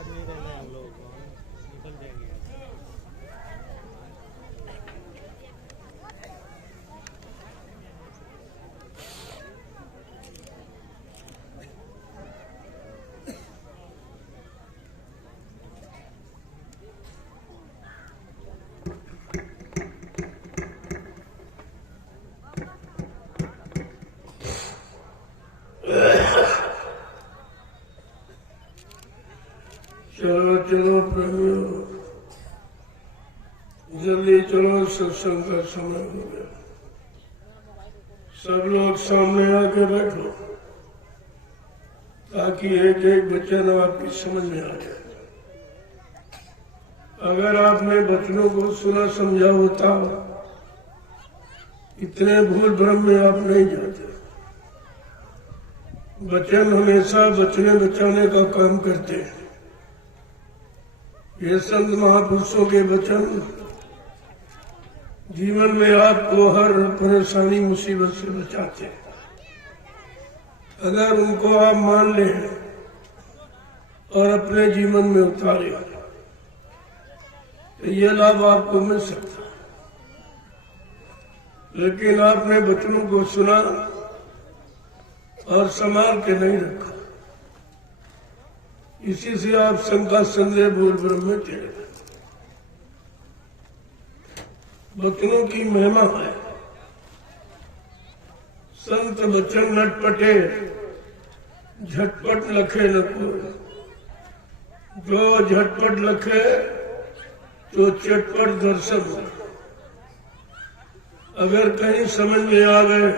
नहीं रहना है हम लोगों को, निकल जाएंगे। चलो चलो प्रेमियों, जल्दी चलो, सत्संग का समय हो गया। सब लोग सामने आके बैठो ताकि एक एक वचन आपकी समझ में आ जाए। अगर आपने वचनों को सुना समझा होता, इतने भूल भ्रम में आप नहीं जाते। वचन हमेशा बचने बचाने का काम करते हैं। ये संत महापुरुषों के वचन जीवन में आपको हर परेशानी मुसीबत से बचाते हैं। अगर उनको आप मान लें और अपने जीवन में उतारे तो ये लाभ आपको मिल सकता है। लेकिन आपने वचनों को सुना और संभाल के नहीं रखा, इसी से आप शंका संदेह भूल भ्रम में चले गए। वचनों की महिमा है। संत वचन नटपटे, झटपट लखे न कोई। जो झटपट लखे तो चटपट दर्शन हो। अगर कहीं समझ में आ गए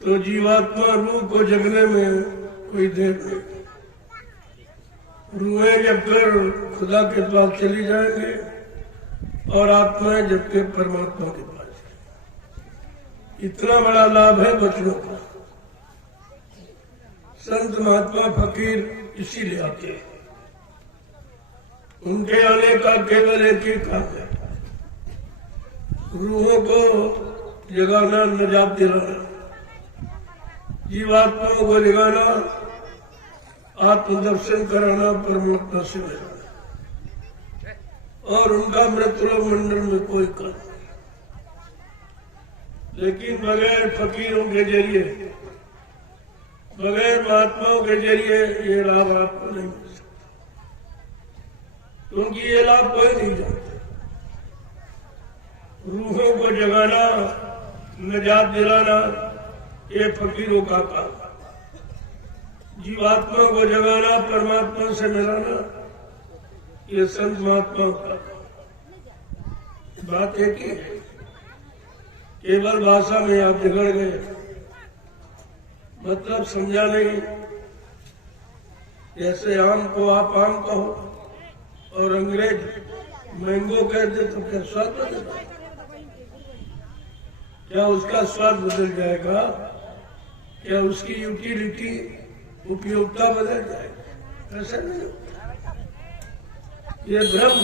तो जीवात्मा रूह को जगने में कोई देर नहीं। रूहें जगकर खुदा के पास चली जाएंगे और आत्माएं जबकि परमात्मा के पास। इतना बड़ा लाभ है वचनों का। संत महात्मा फकीर इसीलिए आते हैं। उनके आने का केवल एक ही काम है, रूहों को जगाना, निजात दिलाना, जीवात्माओं को जगाना, आत्मदर्शन कराना, परमात्मा से मिलाना। और उनका मृतलोक मंडल में कोई काम नहीं। लेकिन बगैर फकीरों के जरिए, बगैर महात्माओं के जरिए ये लाभ आपको नहीं मिल सकता, क्योंकि ये लाभ कोई नहीं जानता। रूहों को जगाना, निजात दिलाना, ये फकीरों का काम। जीवात्मा को जगाना, परमात्मा से मिलाना, ये संत महात्माओं का काम। बात एक ही है, केवल भाषा में आप बिगड़ गए, मतलब समझा नहीं। जैसे आम को आप आम कहो और अंग्रेज मैंगो कह दे तो क्या स्वाद बदल जाएगा? क्या उसका स्वाद बदल जाएगा? क्या उसकी यूटिलिटी, उपयोगिता बदल जाएगी? ऐसा नहीं होता। ये भ्रम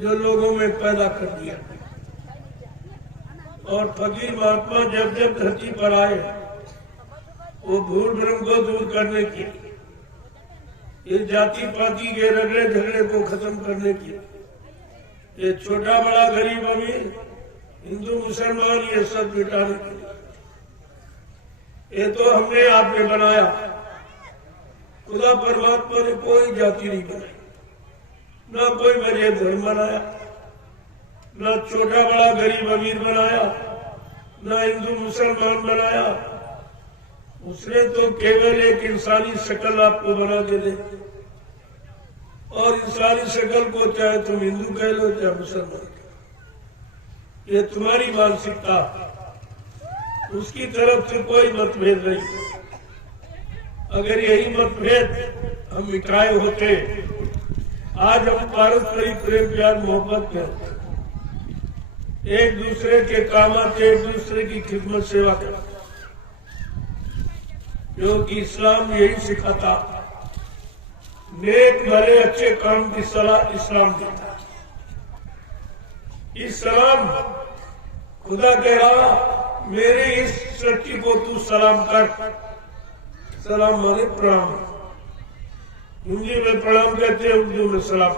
जो लोगों में पैदा कर दिया। और फकीर महात्मा जब जब धरती पर आए, वो भूल भ्रम को दूर करने के लिए, ये जाति पाति के रगड़े झगड़े को खत्म करने के लिए, ये छोटा बड़ा गरीब अमीर, हिंदू मुसलमान, ये सब मिटाने के लिए। ये तो हमने आपने बनाया, खुदा परमात्मा ने कोई जाति नहीं बनाई, न कोई मजहब धर्म बनाया, न छोटा बड़ा गरीब अमीर बनाया, न हिंदू मुसलमान बनाया। उसने तो केवल एक इंसानी शक्ल आपको बना के दे, और इंसानी शक्ल को चाहे तुम हिंदू कह लो चाहे मुसलमान कह लो, ये तुम्हारी मानसिकता, उसकी तरफ से कोई मतभेद नहीं। अगर यही मतभेद हम मिटाए होते, आज हम पारस्परिक प्रेम प्यार मोहब्बत में होते, एक दूसरे के काम आते, एक दूसरे की खिदमत सेवा करते, क्योंकि इस्लाम यही सिखाता। नेक भले अच्छे काम की सलाह इस्लाम देता। इस्लाम खुदा कह रहा मेरे इस सृष्टि को तू सलाम कर। सलाम माने प्रणाम, हिंदी में प्रणाम कहते हैं, उर्दू में सलाम,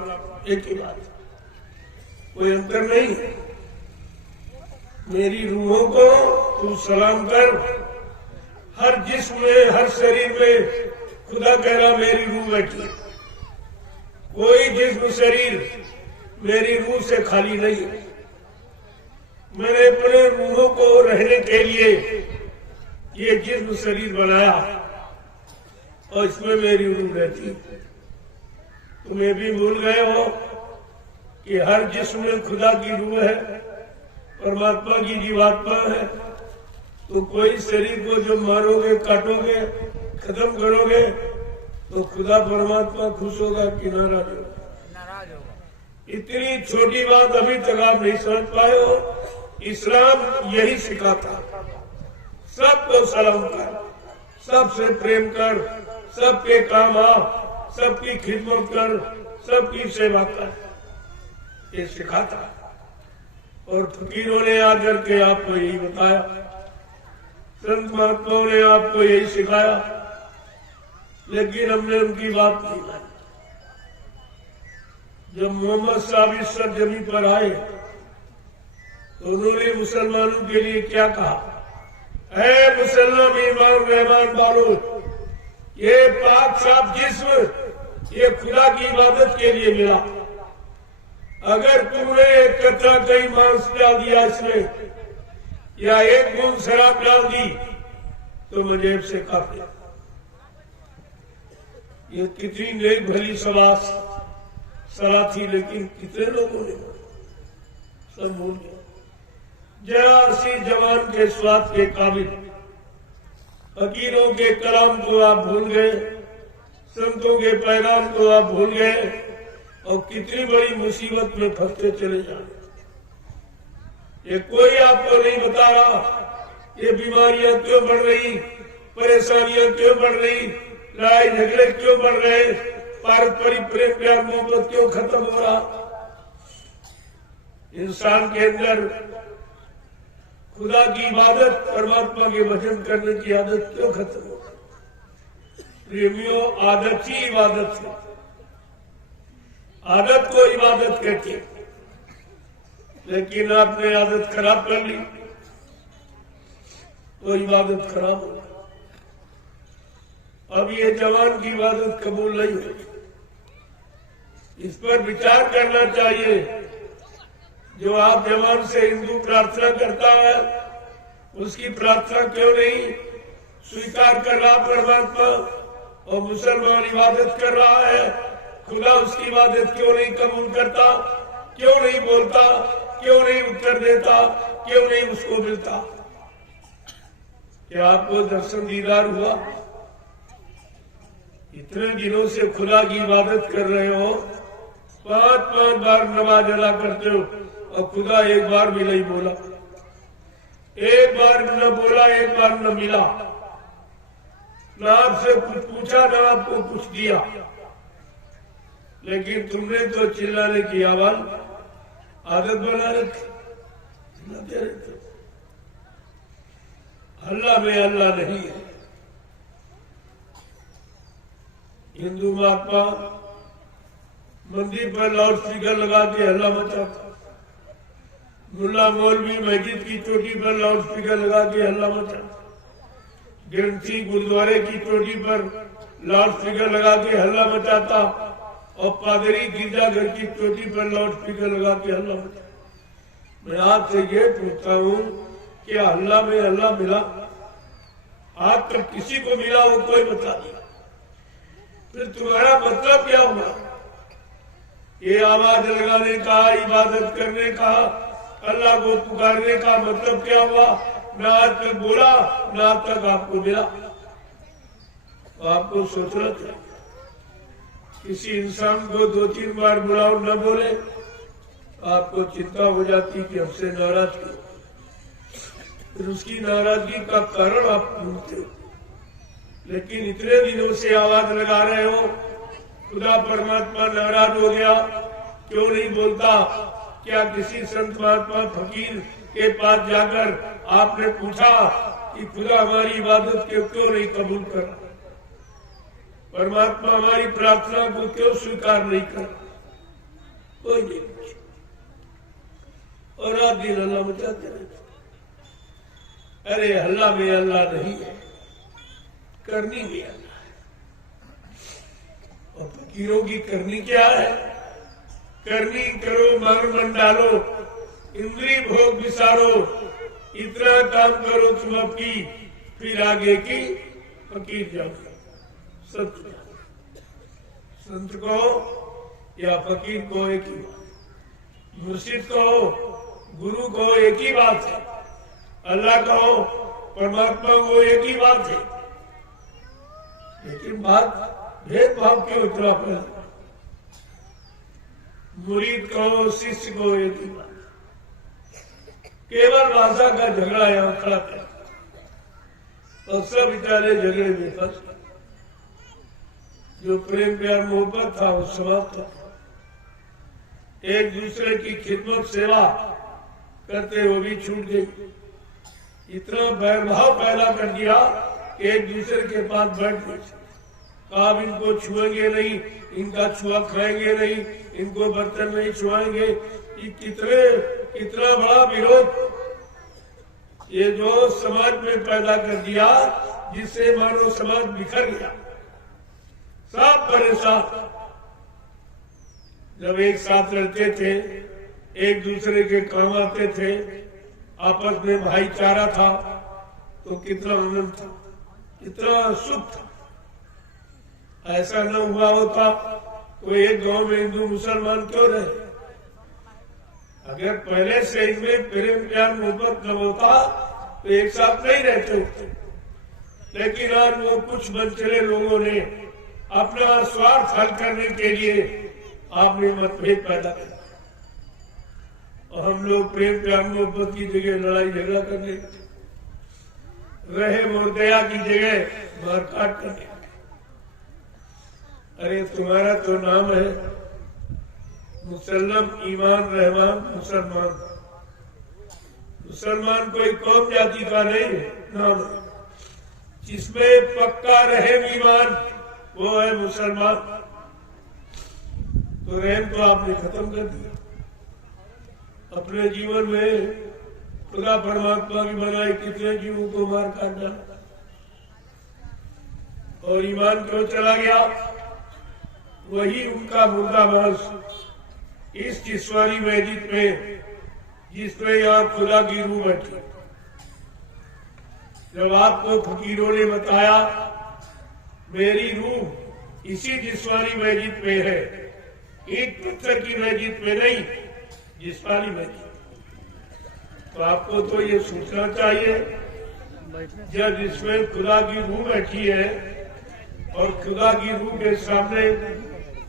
एक ही बात, कोई अंतर नहीं। मेरी रूहों को तू सलाम कर। हर जिस्म में, हर शरीर में खुदा कह रहा मेरी रूह बैठी है। कोई जिस्म शरीर मेरी रूह से खाली नहीं है। मैंने अपने रूहों को रहने के लिए ये जिस्म शरीर बनाया और इसमें मेरी रूह रहती है। तुम ये भी भूल गए हो कि हर जिस्म में खुदा की रूह है, परमात्मा की जीवात्मा है। तो कोई शरीर को जो मारोगे, काटोगे, खत्म करोगे तो खुदा परमात्मा खुश होगा कि नाराज होगा? इतनी छोटी बात अभी तक आप नहीं समझ पाए हो। इस्लाम यही सिखाता, सबको सलाम कर, सबसे प्रेम कर, सबके काम आ, सबकी खिदमत कर, सबकी सेवा कर, ये सिखाता। और फकीरों ने आकर के आपको यही बताया, संत महात्माओं ने आपको यही सिखाया, लेकिन हमने उनकी बात नहीं मानी। जब मोहम्मद साहब इस सरजमी पर आए तो उन्होंने मुसलमानों के लिए क्या कहा? ऐ मुसलमान ईमान रहमान वालों, ये पाक साफ जिस्म ये खुदा की इबादत के लिए मिला। अगर तुमने एक कतरा कहीं मांस डाल दिया इसमें या एक बूंद शराब डाल दी तो मुझे से काफी। ये कितनी नेक भली सलाह थी, लेकिन कितने लोगों ने सब भूल गए। जरा सी जवान के स्वाद के काबिल फकीरों के कलाम को आप भूल गए, संतों के पैगाम को आप भूल गए और कितनी बड़ी मुसीबत में फंसते चले जा रहे। ये कोई आपको नहीं बता रहा ये बीमारियां क्यों बढ़ रही, परेशानियां क्यों बढ़ रही, लड़ाई झगड़े क्यों बढ़ रहे, पारस्परिक प्रेम प्यार मोहब्बत क्यों खत्म हो रहा। इंसान के अंदर खुदा की इबादत, परमात्मा के भजन करने की आदत क्यों खत्म हो। प्रेमियों, आदत ही इबादत है। आदत को इबादत कहती है, लेकिन आपने आदत खराब कर ली तो इबादत खराब हो। अब ये जवान की इबादत कबूल नहीं होगी। इस पर विचार करना चाहिए। जो आप जवान से हिंदू प्रार्थना करता है उसकी प्रार्थना क्यों नहीं स्वीकार कर रहा परमात्मा, और मुसलमान इबादत कर रहा है, खुदा उसकी इबादत क्यों नहीं कबूल करता, क्यों नहीं बोलता, क्यों नहीं उत्तर देता, क्यों नहीं उसको मिलता? क्या आपको दर्शन दीदार हुआ? इतने दिनों से खुदा की इबादत कर रहे हो, 5-5 बार नमाज अदा करते हो और खुदा एक बार भी नहीं बोला, एक बार न बोला, एक बार न मिला, न आपसे कुछ पूछा, न आपको कुछ दिया। लेकिन तुमने तो चिल्लाने की आवाज आदत बना रखी, चिल्लाते रहते। अल्लाह में अल्लाह नहीं है। हिंदू महात्मा मंदिर पर लाउड स्पीकर लगा के हल्ला मचाता, मुल्ला मौलवी मस्जिद की चोटी पर लाउड स्पीकर लगा के हल्ला मचाता, ग्रंथी गुरुद्वारे की चोटी पर लाउड स्पीकर लगा के हल्ला मचाता, और पादरी गिरजाघर की चोटी पर लाउड स्पीकर लगा के हल्ला मचाता। मैं आपसे ये पूछता हूँ कि हल्ला में हल्ला मिला? आज तक किसी को मिला हो कोई बता दिया? फिर तुम्हारा मतलब क्या हुआ? ये आवाज लगाने का, इबादत करने का, अल्लाह को पुकारने का मतलब क्या हुआ? न आज तक बोला, न आज तक आपको मिला। तो आपको सोचना चाहिए। किसी इंसान को 2-3 बार बुलाओ न बोले तो आपको चिंता हो जाती कि हमसे नाराज क्यों, फिर उसकी नाराजगी का कारण आप ढूंढते हो। लेकिन इतने दिनों से आवाज लगा रहे हो, खुदा परमात्मा नाराज हो गया, क्यों नहीं बोलता? क्या किसी संत महात्मा फकीर के पास जाकर आपने पूछा कि खुदा हमारी इबादत क्यों नहीं कबूल कर रहा, परमात्मा हमारी प्रार्थना को क्यों स्वीकार नहीं कर रहा? कोई नहीं पूछा। और रात दिन अल्लाह मचाते रहते। अरे अल्लाह में अल्लाह नहीं है, करनी भी अल्लाह है। और फकीरों की करनी क्या है? करनी करो, मर मन डालो, इंद्री भोग विसारो, इतना काम करो तुम अपनी, फिर आगे की फकीर जाओ। संत कहो या फकीर को एक ही बात, मुर्शिद कहो, गुरु कहो, एक ही बात है। अल्लाह कहो, परमात्मा को एक ही बात है। लेकिन बात भेदभाव क्यों इतना पैदा? मुरीद कहो, शिष्य को एक ही बात। केवल भाषा का झगड़ा यहां खड़ा है और सब बेचारे झगड़े में फंस गए। जो प्रेम प्यार मोहब्बत था वो समाप्त था। एक दूसरे की खिदमत सेवा करते वो भी छूट गई। इतना वैरभाव पैदा कर दिया कि एक दूसरे के पास बैठ गए। आप इनको छुएंगे नहीं, इनका छुआ खाएंगे नहीं, इनको बर्तन नहीं छुआएंगे। कितना बड़ा विरोध ये जो समाज में पैदा कर दिया, जिससे मानव समाज बिखर गया, सब परेशान। जब एक साथ रहते थे, एक दूसरे के काम आते थे, आपस में भाईचारा था, तो कितना आनंद था, कितना सुख था। ऐसा न हुआ होता तो एक गांव में हिंदू मुसलमान क्यों रहे? अगर पहले से इनमें प्रेम प्यार मोहब्बत न होता तो एक साथ नहीं रहते होते। लेकिन आज वो कुछ मनचले लोगों ने अपना स्वार्थ हल करने के लिए आपने मतभेद पैदा किया और हम लोग प्रेम प्यार मोहब्बत की जगह लड़ाई झगड़ा करने, रहे मोरदया की जगह मारकाट करने। अरे तुम्हारा तो नाम है मुसल्लम, ईमान, रहमान, मुसलमान। मुसलमान कोई कौम जाति का नहीं है, नाम है। जिसमें पक्का रहे ईमान वो है मुसलमान। तो रहम तो आपने खत्म कर दिया अपने जीवन में। खुदा परमात्मा की बनाए कितने जीवों को मार काट डाला और ईमान क्यों चला गया? वही उनका मुर्दाबाद इस जिस्मानी मैजिक में, जिसमें यहाँ खुदा की रूह बैठी। जब आपको फकीरों ने बताया मेरी रूह इसी जिस्मानी मैजिक में है, एक पत्थर की मैजिक में नहीं, जिस्मानी मैजिक, तो आपको तो ये सोचना चाहिए जब इसमें खुदा की रूह बैठी है और खुदा की रूह के सामने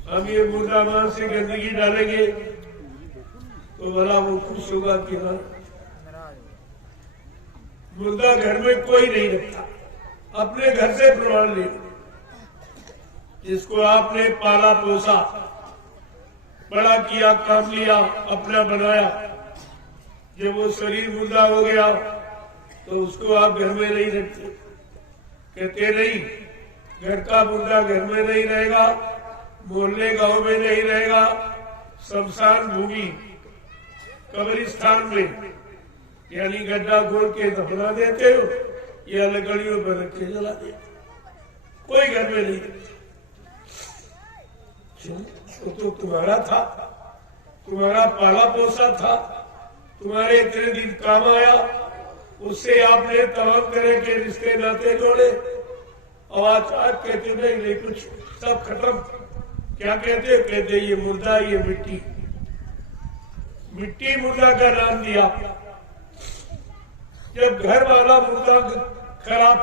हम ये मुर्दाबाद से गंदगी डालेंगे तो भला वो खुश होगा कि ना? मुर्दा घर में कोई नहीं रखता, अपने घर से प्रमाण ले। जिसको आपने पाला पोसा, बड़ा किया, काम लिया, अपना बनाया, जब वो शरीर मुर्दा हो गया तो उसको आप घर में नहीं रखते। कहते नहीं, घर का मुर्दा घर में नहीं रहेगा, मोहल्ले गांव में नहीं रहेगा, शमशान भूमि कब्रिस्तान में यानी गड्ढा खोल के दफना देते हो या लकड़ियों पर रख के जला देते, कोई घर में नहीं। तो तुम्हारा था, तुम्हारा पाला पोसा था, तुम्हारे इतने दिन काम आया, उससे आपने तमाम तरह के रिश्ते नाते जोड़े और आज कहते नहीं कुछ, सब खत्म। क्या कहते ये मुर्दा, ये मिट्टी। मिट्टी मुर्दा का नाम दिया। जब घर वाला मुर्दा खराब,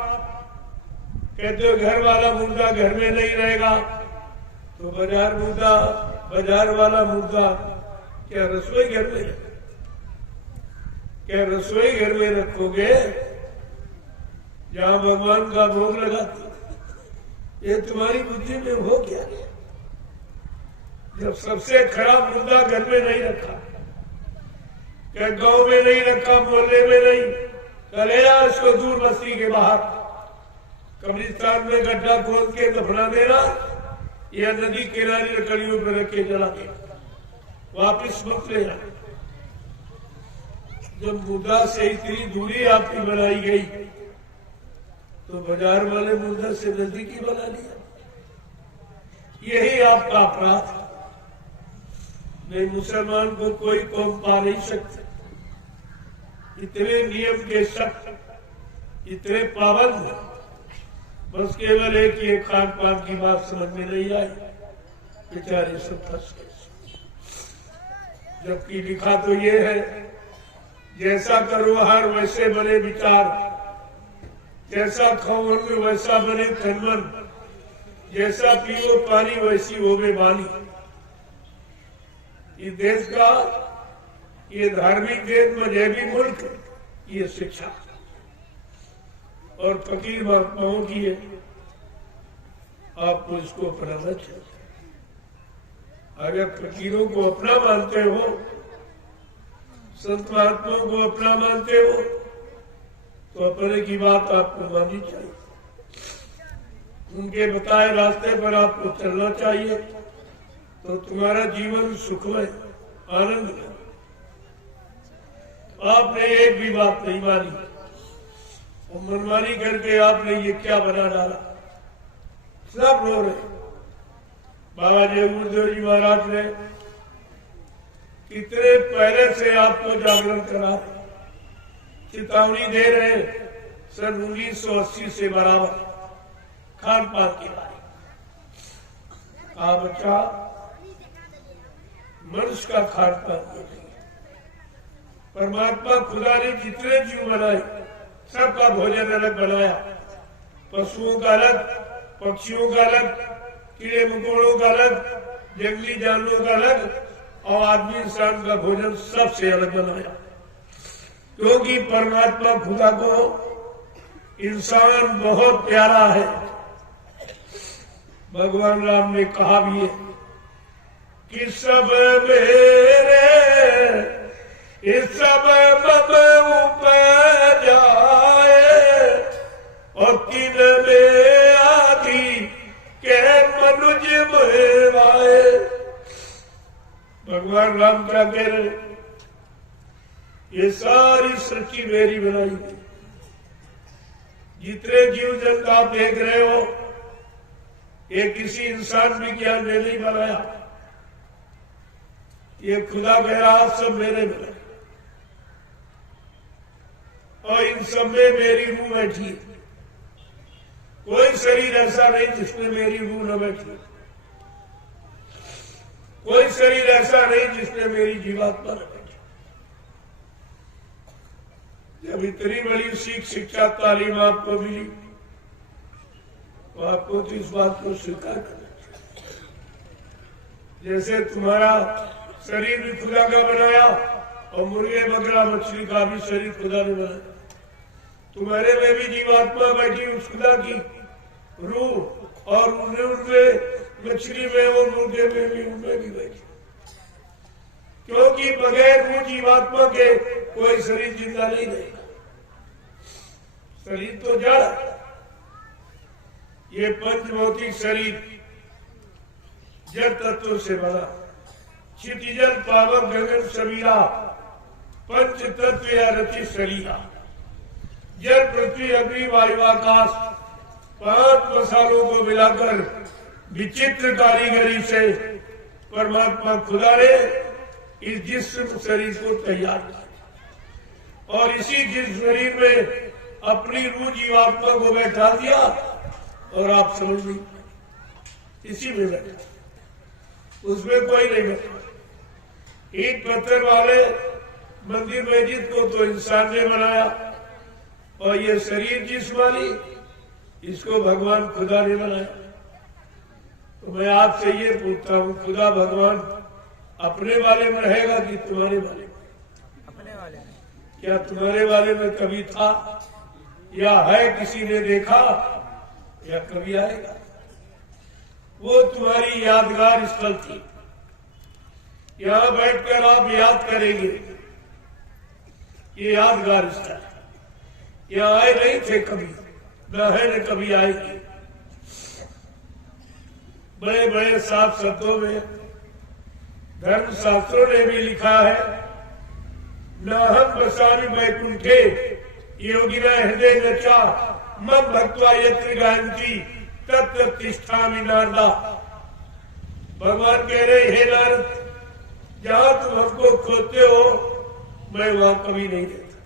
कहते हो घर वाला मुर्दा घर में नहीं रहेगा तो बाजार वाला मुर्दा क्या रसोई घर में, क्या रसोई घर में रखोगे जहां भगवान का भोग लगाते? ये तुम्हारी बुद्धि में हो गया। जब सबसे खराब मुर्दा घर में नहीं रखा, क्या गांव में नहीं रखा, मोहल्ले में नहीं, चले जा इसको दूर बस्ती के बाहर कब्रिस्तान में गड्ढा खोद के दफना देना, या नदी किनारे लकड़ियों पर रख के जला देना, वापिस मत लेना। जब मुर्दा से इतनी दूरी आपकी बनाई गई तो बाजार वाले मुर्दा से नजदीकी बना लिया। यही आपका अपराध। नहीं, मुसलमान को कोई कौम पा नहीं सकते। इतने नियम के सख्त, इतने पाबंद, बस केवल एक ये खान पान की बात समझ में नहीं आई, बेचारे सब फंस गए। जबकि लिखा तो ये है, जैसा करो आहार वैसे बने विचार, जैसा खाओ अन्न वैसा बने तन, जैसा पियो पानी वैसी होवे वाणी। इस देश का, ये धार्मिक देश, मजहबी मुल्क, ये शिक्षा और फकीर महात्माओं की है। आपको इसको अपनाना चाहिए। अगर फकीरों को अपना मानते हो, संत महात्माओं को अपना मानते हो, तो अपने की बात आपको माननी चाहिए। उनके बताए रास्ते पर आपको चलना चाहिए, तो तुम्हारा जीवन सुखमय, आनंद में। आपने एक भी बात नहीं मानी और मनमानी करके आपने ये क्या बना डाला। सब रो रहे। बाबा जय गुरुदेव जी महाराज ने कितने पहले से आपको जागरण करा, चेतावनी दे रहे सन 1980 से बराबर खान पान के बारे में। कहा बच्चा, मनुष्य का खान पान नहीं, परमात्मा खुदा ने जितने जीव बनाए सबका भोजन अलग बनाया। पशुओं का अलग, पक्षियों का अलग, कीड़े मकोड़ों का अलग, जंगली जानवरों का अलग, और आदमी इंसान का भोजन सबसे अलग बनाया। क्योंकि परमात्मा खुदा को इंसान बहुत प्यारा है। भगवान राम ने कहा भी है कि सब मेरे, इस सब मम ऊपर जाए, और तीन में आदि के मनुज मेवाए। भगवान राम क्या कह रहे, ये सारी सृष्टि मेरी बनाई। जितने जीव जंतु आप देख रहे हो, ये किसी इंसान विज्ञान ने नहीं बनाया। ये खुदा कह रहा सब मेरे बनाए, और इन सब में मेरी रूह बैठी है। कोई शरीर ऐसा नहीं जिसमें मेरी रूह न बैठी, कोई शरीर ऐसा नहीं जिसमें मेरी जीवात्मा न बैठी। जब इतनी बड़ी सीख, शिक्षा, तालीम आपको मिली, तो आपको तो इस बात को स्वीकार करना चाहिए। जैसे तुम्हारा शरीर भी खुदा का बनाया, और मुर्गे, बकरा, मछली का भी शरीर खुदा ने बनाया। तुम्हारे में भी जीवात्मा बैठी उस खुदा की रूह, और उनमें मछली में और मुर्गे में भी, उनमें भी बैठी। क्योंकि बगैर रूह जीवात्मा के कोई शरीर जिंदा नहीं रहेगा। शरीर तो जड़, ये पंचभौतिक शरीर जड़ तत्व से बना। क्षितिजल पावक गगन समीरा, पंच तत्व या रचित शरीरा। जल, पृथ्वी, अग्नि, वायु, आकाश, 5 मसालों को मिलाकर विचित्र कारीगरी से परमात्मा खुदा ने इस जिस्म शरीर को तैयार किया, और इसी जिस शरीर में अपनी रूह जीवात्मा को बैठा दिया, और आप समझ नहीं, इसी में बैठा, उसमें कोई नहीं बैठा। ईंट पत्थर वाले मंदिर मस्जिद को तो इंसान ने बनाया, और ये शरीर जिस्म वाली, इसको भगवान खुदा ने बनाया। तो मैं आपसे ये पूछता हूँ, खुदा भगवान अपने वाले में रहेगा कि तुम्हारे वाले में? अपने वाले में। क्या तुम्हारे वाले में कभी था, या है, किसी ने देखा, या कभी आएगा? वो तुम्हारी यादगार स्थल थी। यहाँ बैठकर आप याद करेंगे ये यादगार रिश्ता है। यहाँ आए नहीं थे कभी, न है न कभी आएगी। बड़े बड़े साफ शब्दों में धर्म शास्त्रों ने भी लिखा है, न हम बसामी वैकुंठे योगिना हृदय नचा मत भक्त्वा यत्र गायन्ति तत्र तिष्ठामि नारदा। भगवान कह रहे, हे नारद, जहां तुम हमको खोजते हो मैं वहां कभी नहीं रहता,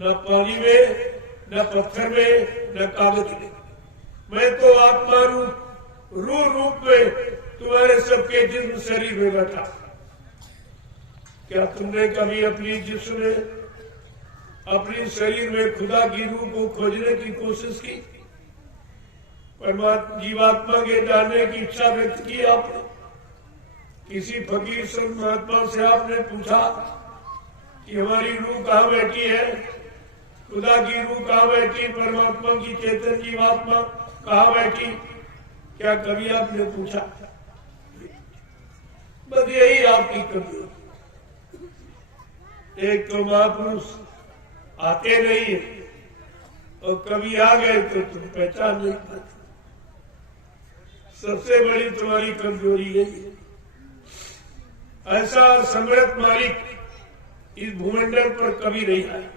न पानी में, न पत्थर में, न कागज में। मैं तो आत्मा रूप में तुम्हारे सबके जिस्म शरीर में बैठा। क्या तुमने कभी अपनी जिस्म में, अपने शरीर में खुदा की रूह को खोजने की कोशिश की? परमात्मा जीवात्मा के जानने की इच्छा व्यक्त की आपने? किसी फकीर संत महात्मा से आपने पूछा कि हमारी रूह कहाँ बैठी है, खुदा की रूह कहाँ बैठी, परमात्मा की चेतन जीवात्मा कहाँ बैठी? क्या कभी आपने पूछा? बस यही आपकी कमी। एक तो महापुरुष आते नहीं है और कभी आ गए तो तुम पहचान नहीं पाते। सबसे बड़ी तुम्हारी कमजोरी यही है। ऐसा समृद्ध मालिक इस भूमंडल पर कभी नहीं आया।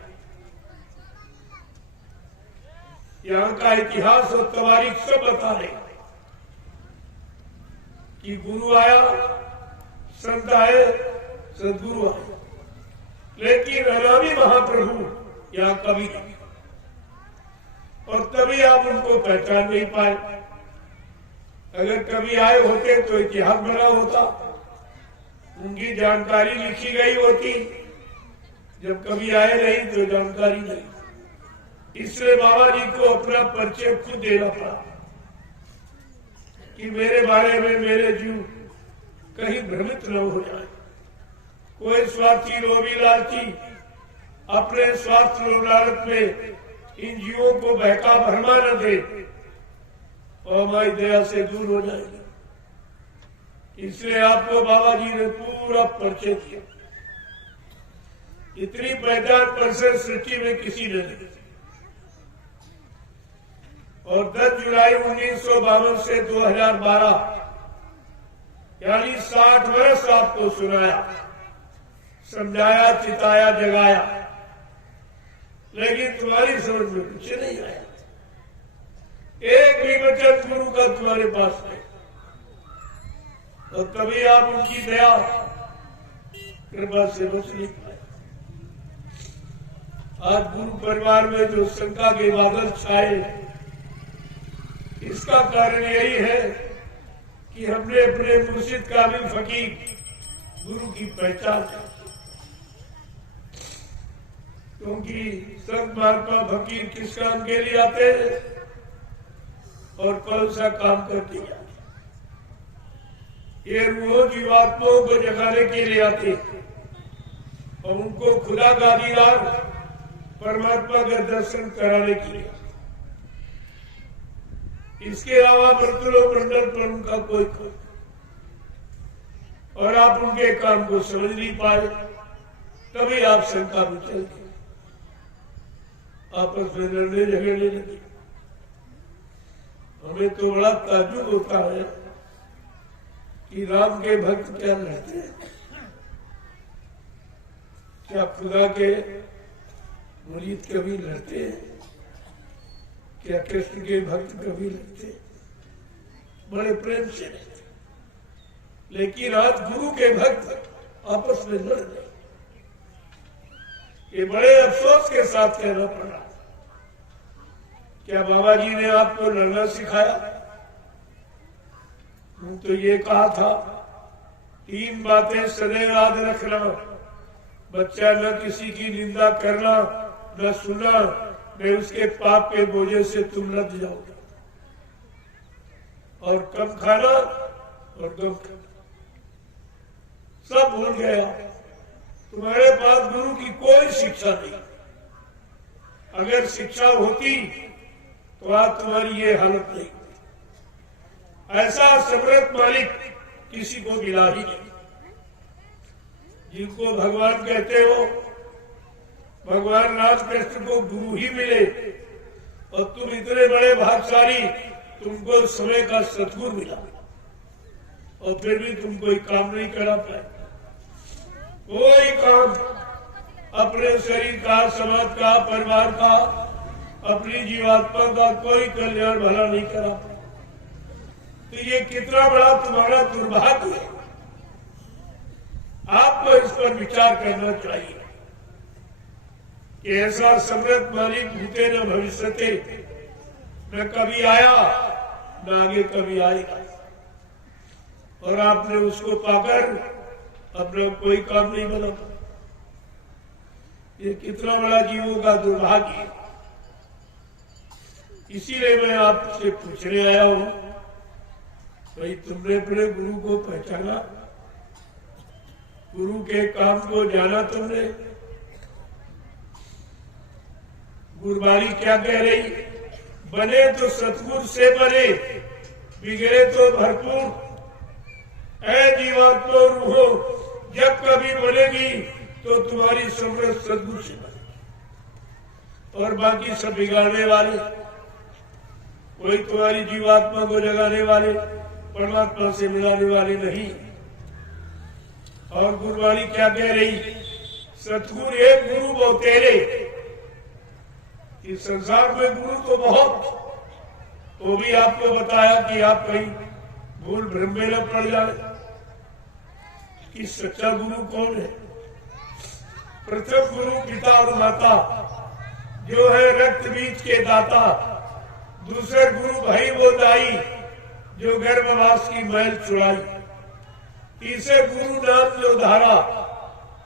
यहाँ का इतिहास और तवारीख सब बता रहे कि गुरु आया, संत आए, सदगुरु आए, लेकिन अनामी महाप्रभु यहाँ कभी नहीं। और तभी आप उनको पहचान नहीं पाए। अगर कभी आए होते तो इतिहास बना होता, उनकी जानकारी लिखी गई होती। जब कभी आए नहीं तो जानकारी नहीं। इसलिए बाबा जी को अपना परिचय खुद देना पड़ा कि मेरे बारे में मेरे जीव कहीं भ्रमित न हो जाए। कोई स्वार्थी लोभी लालची अपने स्वार्थ लालच में इन जीवों को बहका भरमा न दे और हमारी दया से दूर हो जाएगा। इसलिए आपको बाबा जी ने पूरा परिचय किया। इतनी पहचान परसेंट सृष्टि में किसी ने नहीं। और 10 जुलाई 1952 से 2012 यानी 60 वर्ष आपको सुनाया, समझाया, चिताया, जगाया, लेकिन तुम्हारी समझ में कुछ नहीं आया। एक भी वचन गुरु का तुम्हारे पास नहीं। तो कभी आप उनकी दया कृपा से बच नहीं पाए। आज गुरु परिवार में जो शंका के बादल छाए, इसका कारण यही है कि हमने अपने मुर्शिद कामिल फकीर गुरु की पहचान की। क्योंकि संत महात्मा फकीर किस काम के लिए आते हैं और कौन सा काम करते हैं? ये रूहों जीवात्माओं को जगाने के लिए आते हैं और उनको खुदा का दीदार, परमात्मा का दर्शन कराने के लिए। इसके अलावा मृत्युलो मंडल पर उनका कोई काम, और आप उनके काम को समझ नहीं पाए, तभी आप शंका में चल गए, आपस में लड़ने झगड़ने लगे। हमें तो बड़ा ताज्जुब होता है कि राम के भक्त क्या लड़ते हैं, क्या खुदा के मुरीद कभी लड़ते हैं? क्या कृष्ण के भक्त कभी लड़ते? बड़े प्रेम से रहते। लेकिन आज गुरु के भक्त आपस में लड़ रहे। ये बड़े अफसोस के साथ कहना पड़ा। क्या बाबा जी ने आपको लड़ना सिखाया? तो ये कहा था, 3 बातें सदैव याद रखना, बच्चा न किसी की निंदा करना, न सुना, न उसके पाप के बोझे से तुम लद जाओगे, और कम खाना और कम खाना। सब भूल गया। तुम्हारे पास गुरु की कोई शिक्षा नहीं। अगर शिक्षा होती तो आज तुम्हारी ये हालत नहीं। ऐसा समृद्ध मालिक किसी को मिला ही नहीं। जिनको भगवान कहते हो भगवान रामकृष्ण को गुरु ही मिले और तुम इतने बड़े भाग्यशाली, तुमको समय का सतगुरु मिला और फिर भी तुम कोई काम नहीं करा पाए। कोई काम अपने शरीर का, समाज का, परिवार का, अपनी जीवात्मा का कोई कल्याण भला नहीं करा पाए। तो ये कितना बड़ा तुम्हारा दुर्भाग्य है। आपको इस पर विचार करना चाहिए कि ऐसा समृद्ध मालिक भूते न भविष्यते, न कभी आया न आगे कभी आएगा, और आपने उसको पाकर अपना कोई काम नहीं बना। ये कितना बड़ा जीवों का दुर्भाग्य है। इसीलिए मैं आपसे पूछने आया हूं, भाई तुमने अपने गुरु को पहचाना, गुरु के काम को जाना तुमने? गुरबाणी क्या कह रही? बने तो सतगुरु से बने, बिगड़े तो भरपूर। ऐ जीवात्मा रूहो, जब कभी बनेगी तो तुम्हारी समृद्ध सतगुरु से बने, और बाकी सब बिगाड़ने वाले, कोई तुम्हारी जीवात्मा को जगाने वाले, परमात्मा से मिलाने वाले नहीं। और गुरबाणी क्या कह रही? सतगुरु एक गुरु बहुतेरे। इस संसार में गुरु तो बहुत, वो भी आपको बताया कि आप कहीं भूल भ्रम में न पड़ जाए कि सच्चा गुरु कौन है। प्रथम गुरु पिता और माता, जो है रक्त बीज के दाता। दूसरे गुरु भाई वो दाई, जो गर्भवास की मैल छुड़ाई। तीसरे गुरु नाम जो धारा,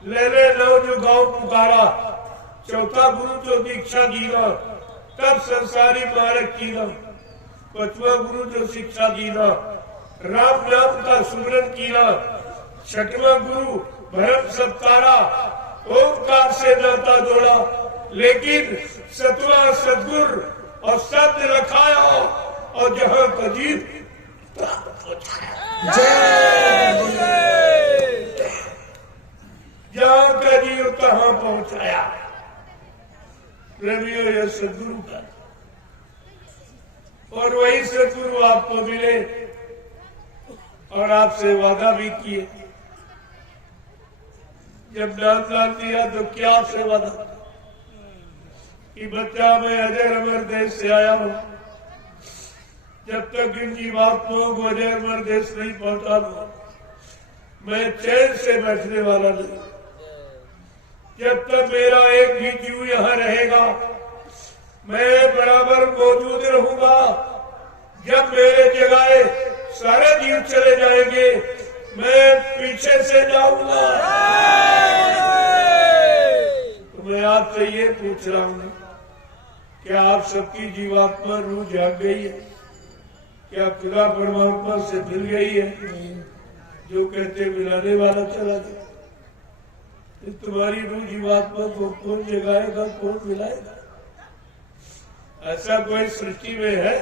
ले ले लो जो गांव पुकारा। चौथा गुरु जो दीक्षा दीना, तब संसारी मार्ग कीना। पांचवा गुरु जो शिक्षा दीना, राम नाम का सुमरन कीना। छठवा गुरु भरम सत्कारा, ओंकार से नाता जोड़ा। लेकिन सतवा सदगुरु और सत्य रखाया, और जहां कजीब जहां कजीब तहां पहुंचाया। प्रेमियों, यह सदगुरु का, और वही सदगुरु आपको मिले, और आपसे वादा भी किए। जब नाम दान दिया तो क्या आपसे वादा कि बच्चा मैं अजय अमर देश से आया हूं, जब तक इन जीवात्माओं को अजय अमर देश नहीं पहुंचा दूं, मैं चैन से बैठने वाला नहीं। जब तक मेरा एक भी जीव यहाँ रहेगा, मैं बराबर मौजूद रहूंगा। जब मेरे जगाए सारे जीव चले जाएंगे, मैं पीछे से जाऊंगा। तो मैं आपसे ये पूछ रहा हूं, क्या आप सबकी जीवात्मा रूह जाग गई है? क्या खुदा परमात्मा से मिल गई है? जो कहते मिलाने वाला चला गया। तुम्हारी रूह जीवात्मा को कौन जगाएगा, कौन मिलाएगा? ऐसा कोई सृष्टि में है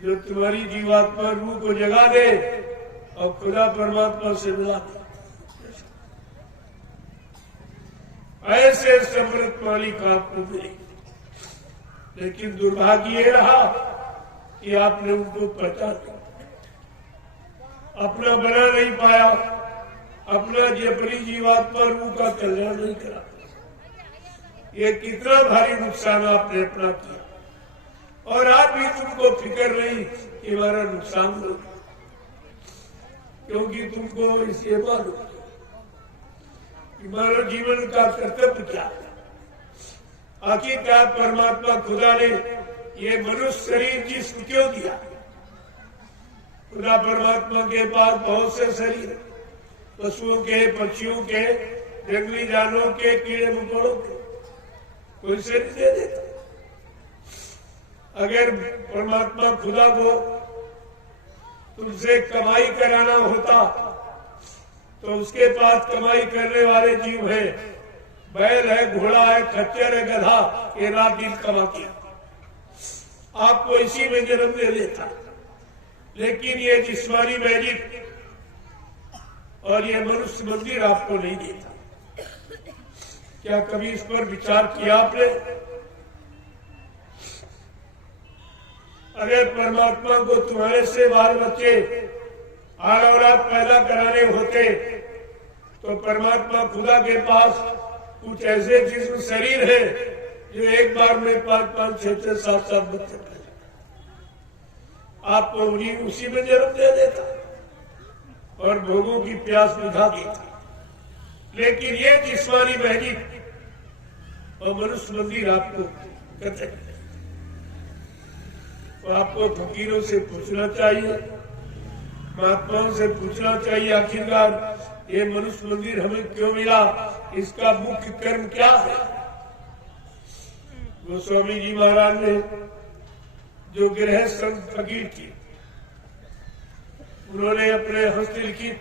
जो तुम्हारी जीवात्मा रूह को जगा दे और खुदा परमात्मा से मिला दे? ऐसे समृद्ध मालिक आपको मिले, लेकिन दुर्भाग्य ये रहा कि आपने उनको पहचान अपना बना नहीं पाया, अपना अपनी जीवात्मा रूह का कल्याण नहीं करा। ये कितना भारी नुकसान आपने अपना किया, और आज भी तुमको फिक्र नहीं कि हमारा नुकसान हो, क्योंकि तुमको इसलिए मालूम कि मानव जीवन का कर्तव्य क्या है। आखिरकार परमात्मा खुदा ने ये मनुष्य शरीर जिसको क्यों दिया? खुदा परमात्मा के पास बहुत से शरीर, पशुओं के, पक्षियों के, जंगली जानवरों के, कीड़े मकोड़ों के, कोई शरीर दे देता। अगर परमात्मा खुदा को तुमसे कमाई कराना होता तो उसके पास कमाई करने वाले जीव हैं, बैल है, घोड़ा है, खच्चर है, गधा, ये रात दिन कमा किया, आपको इसी में जन्म दे देता। लेकिन ये जिस्मानी मैजिक और ये मनुष्य मंदिर आपको नहीं देता। क्या कभी इस पर विचार किया आपने? अगर परमात्मा को तुम्हारे से बाल बच्चे औलाद पैदा कराने होते तो परमात्मा खुदा के पास कुछ ऐसे जिस्म शरीर है जो एक बार में 5-5, 6-6, 7-7 बच्चे पैदा, आपको उन्हीं उसी में जन्म दे देता और भोगों की प्यास बुझा देता। लेकिन ये जिस्मानी बहनी और मनुष्य मंदिर आपको कहते हैं। तो आपको फकीरों से पूछना चाहिए, महात्माओं से पूछना चाहिए, आखिरकार ये मनुष्य मंदिर हमें क्यों मिला, इसका मुख्य कर्म क्या है? गोस्वामी जी महाराज ने जो गृह संत फकीर थी, उन्होंने अपने हस्तलिखित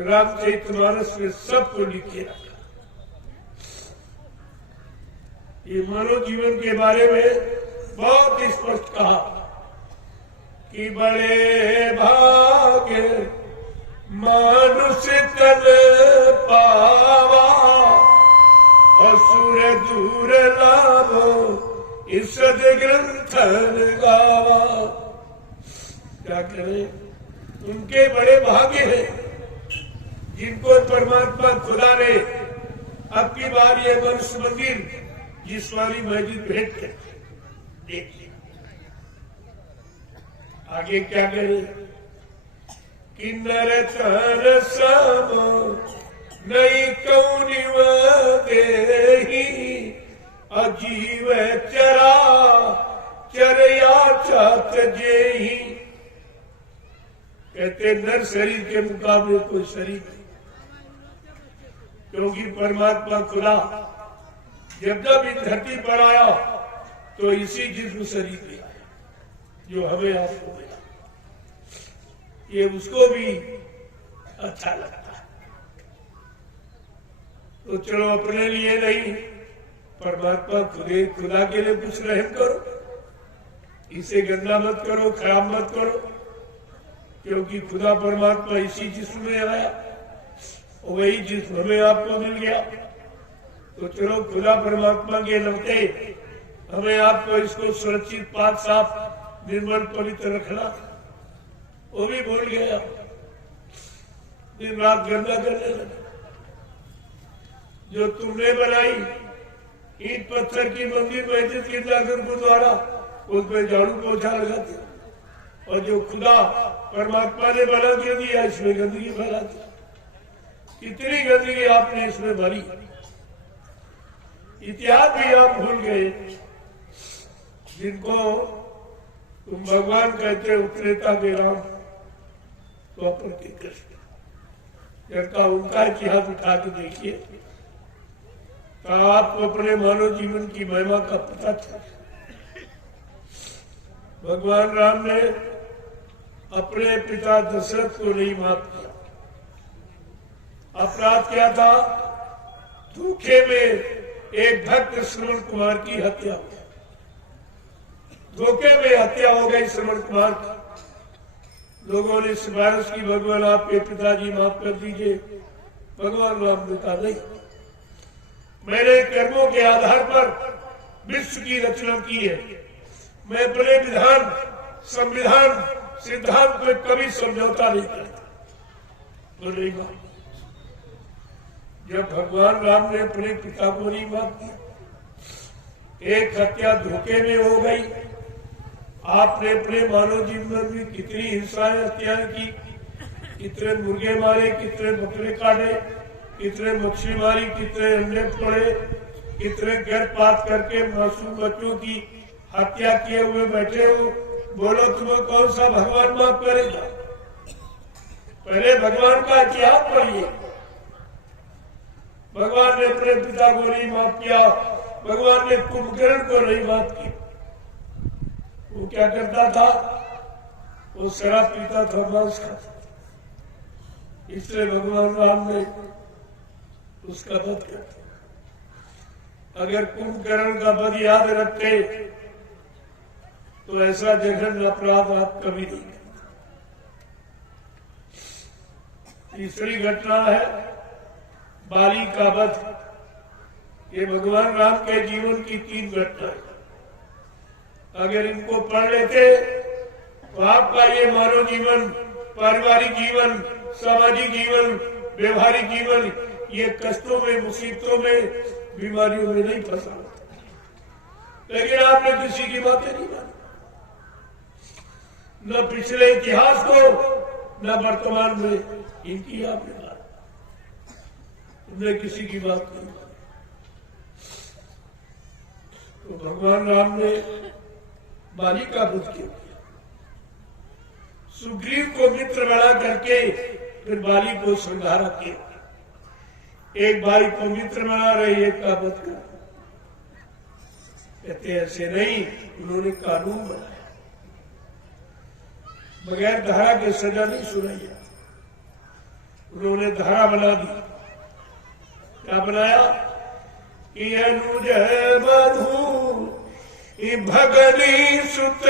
रामचरितमानस में सबको लिखे रखा। ये मानव जीवन के बारे में बहुत स्पष्ट कहा कि बड़े भाग्य मानुष तन पावा, असुर दूर लाभो इस ग्रंथन गावा। क्या करें, उनके बड़े भाग्य हैं जिनको परमात्मा खुदा ने अब की बार ये मनुष्य मंदिर जिस्मानी मस्जिद भेंट कर देख लिया। आगे क्या करें? किन्नर तन सम नहीं कौनिव देही, अजीव चरा चरया चात जेही। कहते नर शरीर के मुकाबले कोई शरीर नहीं, क्योंकि परमात्मा खुदा जब जब इस धरती पर आया तो इसी जिस्म शरीर में आया जो हमें आपको मिला। ये उसको भी अच्छा लगता है। तो चलो अपने लिए नहीं, परमात्मा खुदा के लिए कुछ रहम करो, इसे गंदा मत करो, खराब मत करो, क्योंकि खुदा परमात्मा इसी जिस्म में आया और वही जिस्म हमें आपको मिल गया। तो चलो खुदा परमात्मा के नाते हमें आपको इसको सुरक्षित, पाक, साफ, निर्मल, पवित्र रखना। वो भी भूल गया, दिन रात गंदा करने लगा। जो तुमने बनाई ईंट पत्थर की मंदिर मस्जिद गिरजाघर गुरुद्वारा, उसमें झाड़ू पोछा लगाते, और जो खुदा परमात्मा ने बना के दिया इसमें गंदगी फैला दी। कितनी गंदगी आपने इसमें भरी, इतिहास भी आप भूल गए। जिनको तुम भगवान कहते हो, त्रेता के राम, द्वापर के कृष्ण, जबका उनका इतिहास उठा के देखिए तो आपको अपने मानव जीवन की महिमा का पता चला। भगवान राम ने अपने पिता दशरथ को नहीं माफ किया। अपराध क्या था? धोखे में एक भक्त श्रवण कुमार की हत्या हो गई। धोखे में हत्या हो गई श्रवण कुमार की। लोगों ने सिफारिश की, भगवान आपके पिताजी माफ कर दीजिए। भगवान राम ने कहा नहीं, मैंने कर्मों के आधार पर विश्व की रचना की है। मैं अपने विधान, संविधान, सिद्धांत में कभी समझौता नहीं करता। बोले जब भगवान राम ने अपने पिता को नहीं माफ किया, एक हत्या धोखे में हो गई। आपने अपने मानव जीवन में कितनी हिंसाएं, हत्याएं की, कितने मुर्गे मारे, कितने बकरे काटे, कितने मछली मारी, कितने अंडे पड़े, कितने गर्भपात करके मासूम बच्चों की हत्या किए हुए बैठे हो। बोलो तुम्हें कौन सा भगवान माफ करेगा? पहले भगवान का इतिहास पढ़िए। भगवान ने अपने पिता को नहीं माफ किया, भगवान ने कुंभकर्ण को नहीं माफ किया। वो क्या करता था? वो शराब पीता था, मांस खाता। इसलिए भगवान राम ने उसका वध कर दिया। अगर कुंभकर्ण का वध याद रखते तो ऐसा जघन्य अपराध आप कभी नहीं करते। तीसरी घटना है बाली का वध, ये भगवान राम के जीवन की 3 घटनाएं। अगर इनको पढ़ लेते तो आपका ये मानव जीवन, पारिवारिक जीवन, सामाजिक जीवन, व्यवहारिक जीवन ये कष्टों में, मुसीबतों में, बीमारियों में नहीं फंसा। लेकिन आपने किसी की बातें नहीं मानी, न पिछले इतिहास को न वर्तमान में इनकी आपने बात, उन्होंने किसी की बात नहीं मानी। तो भगवान राम ने बाली का वध किया, सुग्रीव को मित्र बना करके फिर बाली को संहारा किया। एक भाई को मित्र बना रहे, एक का वध कर। कहते ऐसे नहीं, उन्होंने कानून बनाया, बगैर धारा के सजा नहीं सुनाई। उन्होंने धारा बना दी। क्या बनाया कि अनुज बधू भगनी सुत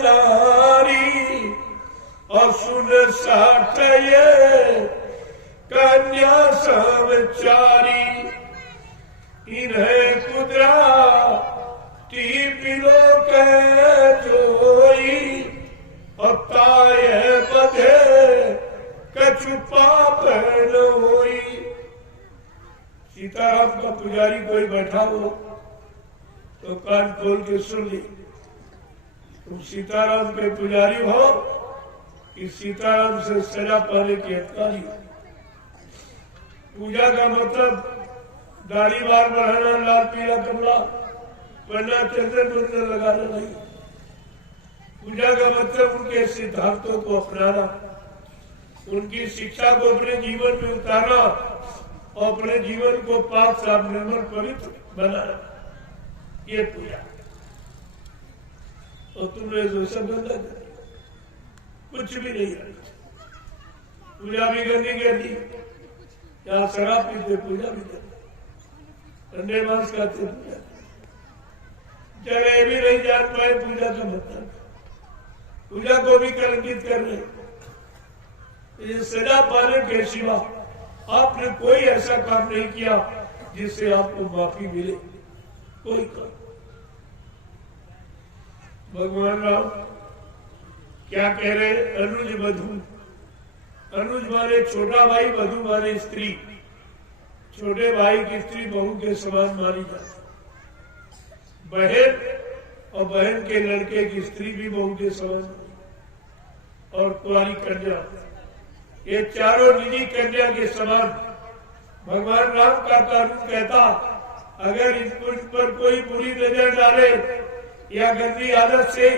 नारी और सुन साठ कन्या समचारी, इन्हें कुदरा टीपिलो के जोई और ताय बधे कछु पाप न होई। सीताराम का पुजारी कोई बैठा हो तो कान खोल के सुन ली। तुम सीताराम के पुजारी हो कि सीताराम से सजा पाने के अधिकारी हो। पूजा का मतलब दाढ़ी बाल बढ़ाना, लाल पीला कपड़ा पहनना, चंदन बंदन लगाना नहीं। पूजा का मतलब उनके सिद्धांतों को अपनाना, उनकी शिक्षा को अपने जीवन में उतारना और अपने जीवन को पाक साफ निर्मल पवित्र बनाना, ये पूजा। और तुमने जो सब गंदा कर दिया, कुछ भी नहीं रखा। पूजा भी गंदी कर दी, यहाँ शराब पीते पूजा भी कर दी, अंडे मांस खाते पूजा, जरा भी नहीं जान पाए पूजा का मतलब, पूजा को भी कलंकित कर रहे। ये सजा पाने के सिवा आपने कोई ऐसा काम नहीं किया जिससे आपको माफी मिले, कोई काम। भगवान राम क्या कह रहे? अनुज वधू, अनुज माने छोटा भाई, वधू माने स्त्री। छोटे भाई की स्त्री बहू के समान मानी जाती, बहन और बहन के लड़के की स्त्री भी बहू के समान, और कुंवारी कन्या, ये चारों निजी कन्या के समान। भगवान राम का कानून कहता, अगर इन पर कोई बुरी नजर डाले या गंदी आदत से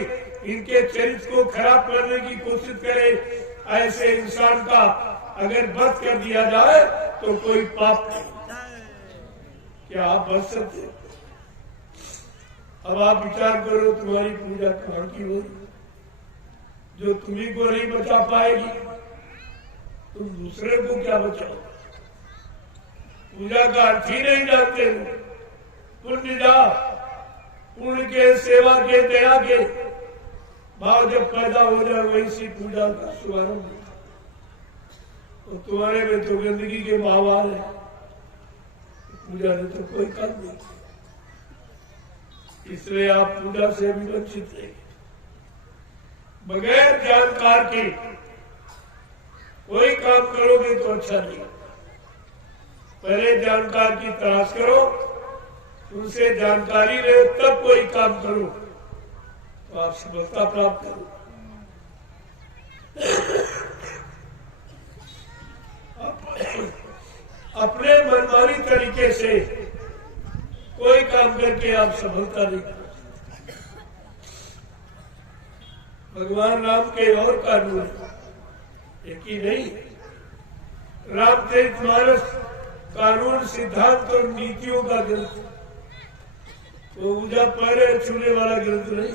इनके चरित्र को खराब करने की कोशिश करे, ऐसे इंसान का अगर वध कर दिया जाए तो कोई पाप नहीं। क्या आप बच सकते? अब आप विचार करो, तुम्हारी पूजा कहां की होगी जो तुम्ही को नहीं बचा पाएगी, तुम दूसरे को क्या बचाओ? पूजा का अर्थ ही नहीं जानते हो। पुण्य जा, पुण्य के, सेवा के, दया के भाव जब पैदा हो जाए वैसी पूजा का शुभारंभ होता। तो तुम्हारे में तो गंदगी के भाव आ रहे, पूजा ने तो कोई काम नहीं, इसलिए आप पूजा से भी वंचित रहेंगे। बगैर जानकार के कोई काम करोगे तो अच्छा नहीं। पहले जानकार की तलाश करो, उनसे जानकारी ले, तब कोई काम करो तो आप सफलता प्राप्त करो। अपने मनमानी तरीके से कोई काम करके आप सफलता नहीं कर सकते। भगवान राम के और कानून एक ही नहीं, रामचरितमानस कानून, सिद्धांत और नीतियों का ग्रंथ, वो पूजा पैर छूने वाला ग्रंथ नहीं।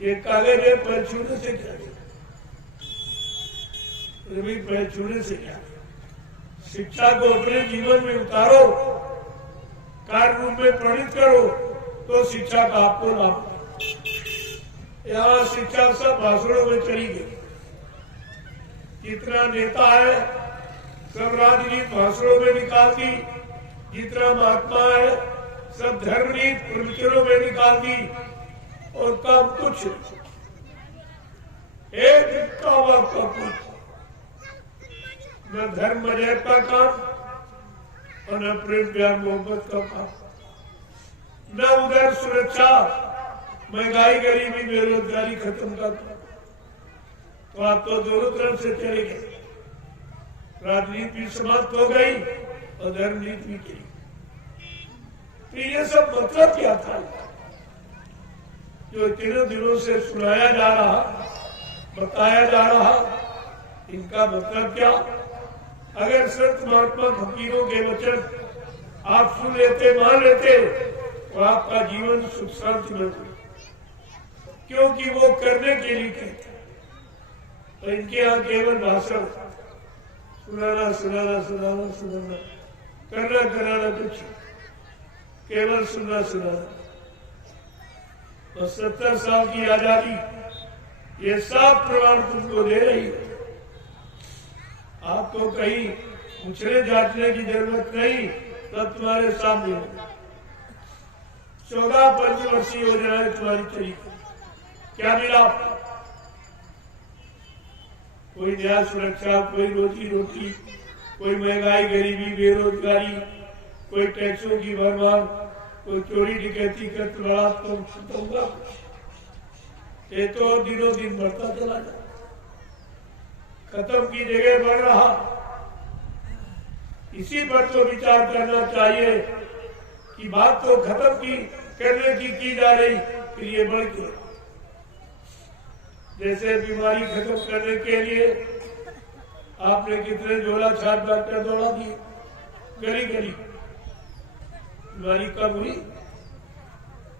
ये कागज है, पैर छूने से क्या, भी पैर छूने से क्या। शिक्षा को अपने जीवन में उतारो, कार्य रूप में प्रणीत करो, तो शिक्षा का आपको लाभ। यहाँ शिक्षा सब भाषणों में चली गई। कितना नेता है सब राजनीति भाषणों में निकाल दी, जितना महात्मा है सब धर्मनीति प्रवचनों में निकाल दी, और काम कुछ एक काम आपका कुछ न धर्म मजहब का काम और न प्रेम प्यार मोहब्बत का काम, न उधर सुरक्षा, महंगाई, गरीबी, बेरोजगारी खत्म का काम। तो आप तो दोनों तरफ से चले गए, राजनीति भी समाप्त हो गई और धर्म नीति भी चली। तो ये सब मतलब क्या था जो तीनों दिनों से सुनाया जा रहा, बताया जा रहा, इनका मतलब क्या? अगर संत महात्मा फकीरों के वचन आप सुन लेते, मान लेते, तो आपका जीवन सुख शांति में हो, क्योंकि वो करने के लिए कहते हैं। तो इनके यहाँ केवल भाषण, सुनाना सुनाना सुनाना सुनाना, करना कराना कुछ, केवल सुनना सुनाना। तो 70 साल की आजादी ये साफ प्रमाण तुमको दे रही है। आपको कहीं पूछने जांचने की जरूरत नहीं, तो तुम्हारे सामने 14 पंचवर्षीय योजनाएं तुम्हारी चली, क्या मिला? कोई न्याय सुरक्षा, कोई रोजी रोटी, कोई महंगाई, गरीबी, बेरोजगारी, कोई टैक्सों की भरमार, कोई चोरी डकैती, कत्ल बलात्कार खत्म हुआ? ये तो दिनों दिन बढ़ता चला जाए, खत्म की जगह बढ़ रहा। इसी पर तो विचार करना चाहिए कि बात तो खत्म की करने की जा रही, फिर ये बढ़ क्यों? जैसे बीमारी खत्म करने के लिए आपने कितने झोला छाप डॉक्टर दौड़ा दिए, गली गली बीमारी कब हुई?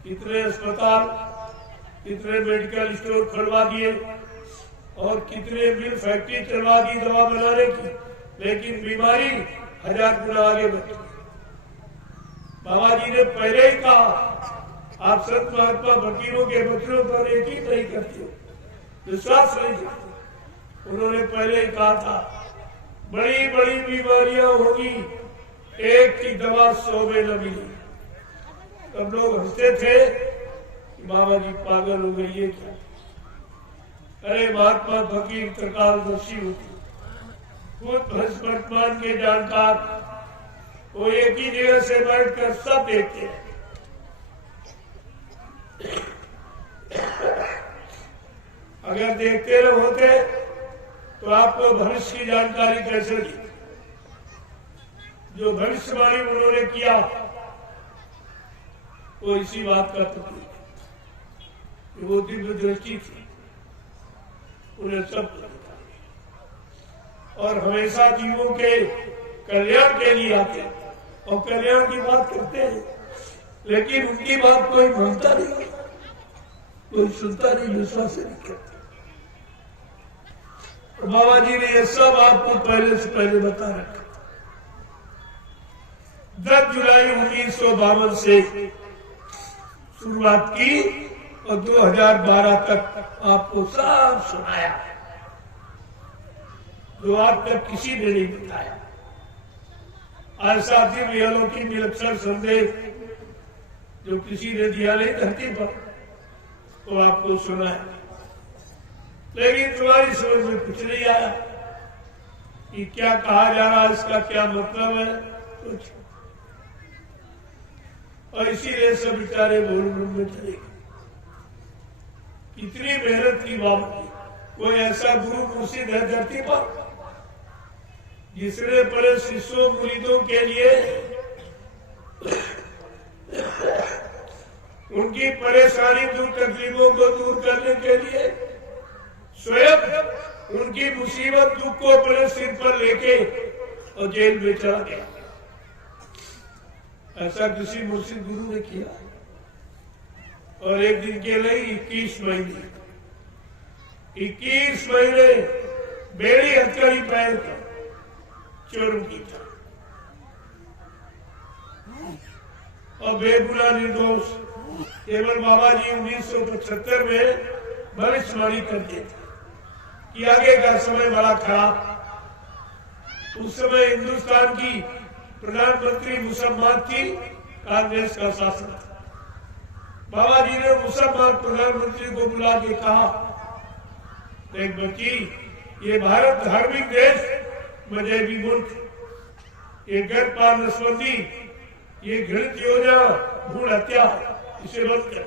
कितने अस्पताल, कितने मेडिकल स्टोर खुलवा दिए और कितने मिल फैक्ट्री चलवा दी दवा बनाने की, लेकिन बीमारी 1000 गुना आगे बढ़ी। बाबा जी ने पहले ही कहा, आप संत महात्मा फकीरों के वचनों पर एक ही नहीं करते हो, विश्वास नहीं करते। उन्होंने पहले ही कहा था, बड़ी बड़ी बीमारियां होगी, एक की दवा 100 में न मिली। तब लोग हंसते थे कि बाबा जी पागल हो गई, ये क्या? अरे महात्मा फकीर त्रिकालदर्शी होती, खुद वर्तमान के जानकार, वो एक ही जगह से बैठकर सब देखते हैं। अगर देखते रहे होते तो आपको भविष्य की जानकारी कैसे दी? जो भविष्यवाणी उन्होंने किया वो इसी बात का प्रतीक है। वो दिव्य दृष्टि थी, उन्हें सब लगता और हमेशा जीवों के कल्याण के लिए आते और कल्याण की बात करते हैं, लेकिन उनकी बात कोई मानता नहीं, कोई सुनता नहीं, विश्वास नहीं करता। बाबा जी ने यह सब आपको पहले से पहले बता रखा। 10 जुलाई 1952 से शुरुआत की और 2012 तक आपको सब सुनाया, जो आज तक किसी ने नहीं बताया। ऐसा दिव्य अलौकिक विलक्षण संदेश जो किसी ने दिया नहीं धरती पर, तो आपको सुनाया, लेकिन तुम्हारी समझ में कुछ नहीं आया कि क्या कहा जा रहा है, इसका क्या मतलब है, कुछ। और इसीलिए सब बेचारे भूल में चले गए। इतनी मेहनत की बात, कोई ऐसा गुरु मुर्शिद है धरती पर जिसने बड़े शिष्यों मुरीदों के लिए उनकी परेशानी दूर, तकलीफों को दूर करने के लिए स्वयं उनकी मुसीबत दुख को अपने सिर पर लेके और जेल में चला गया। ऐसा किसी मुर्शिद गुरु ने किया? और एक दिन के लिए 21 महीने बेड़ी हथकड़ी पहन कर चोरों की था और बेगुनाह निर्दोष। केवल बाबा जी 1975 में भविष्यवाणी करते थे कि आगे का समय बड़ा खराब, उस समय हिंदुस्तान की प्रधानमंत्री मुसम्माद थी, कांग्रेस का शासन था। बाबा जी ने मुसम्माद प्रधानमंत्री को बुला के कहा, एक बच्ची, ये भारत धार्मिक देश, मजहबी मुल्क, ये गर्भपात नस्बंदी, ये घृणित योजना, भ्रूण हत्या, इसे बंद कर।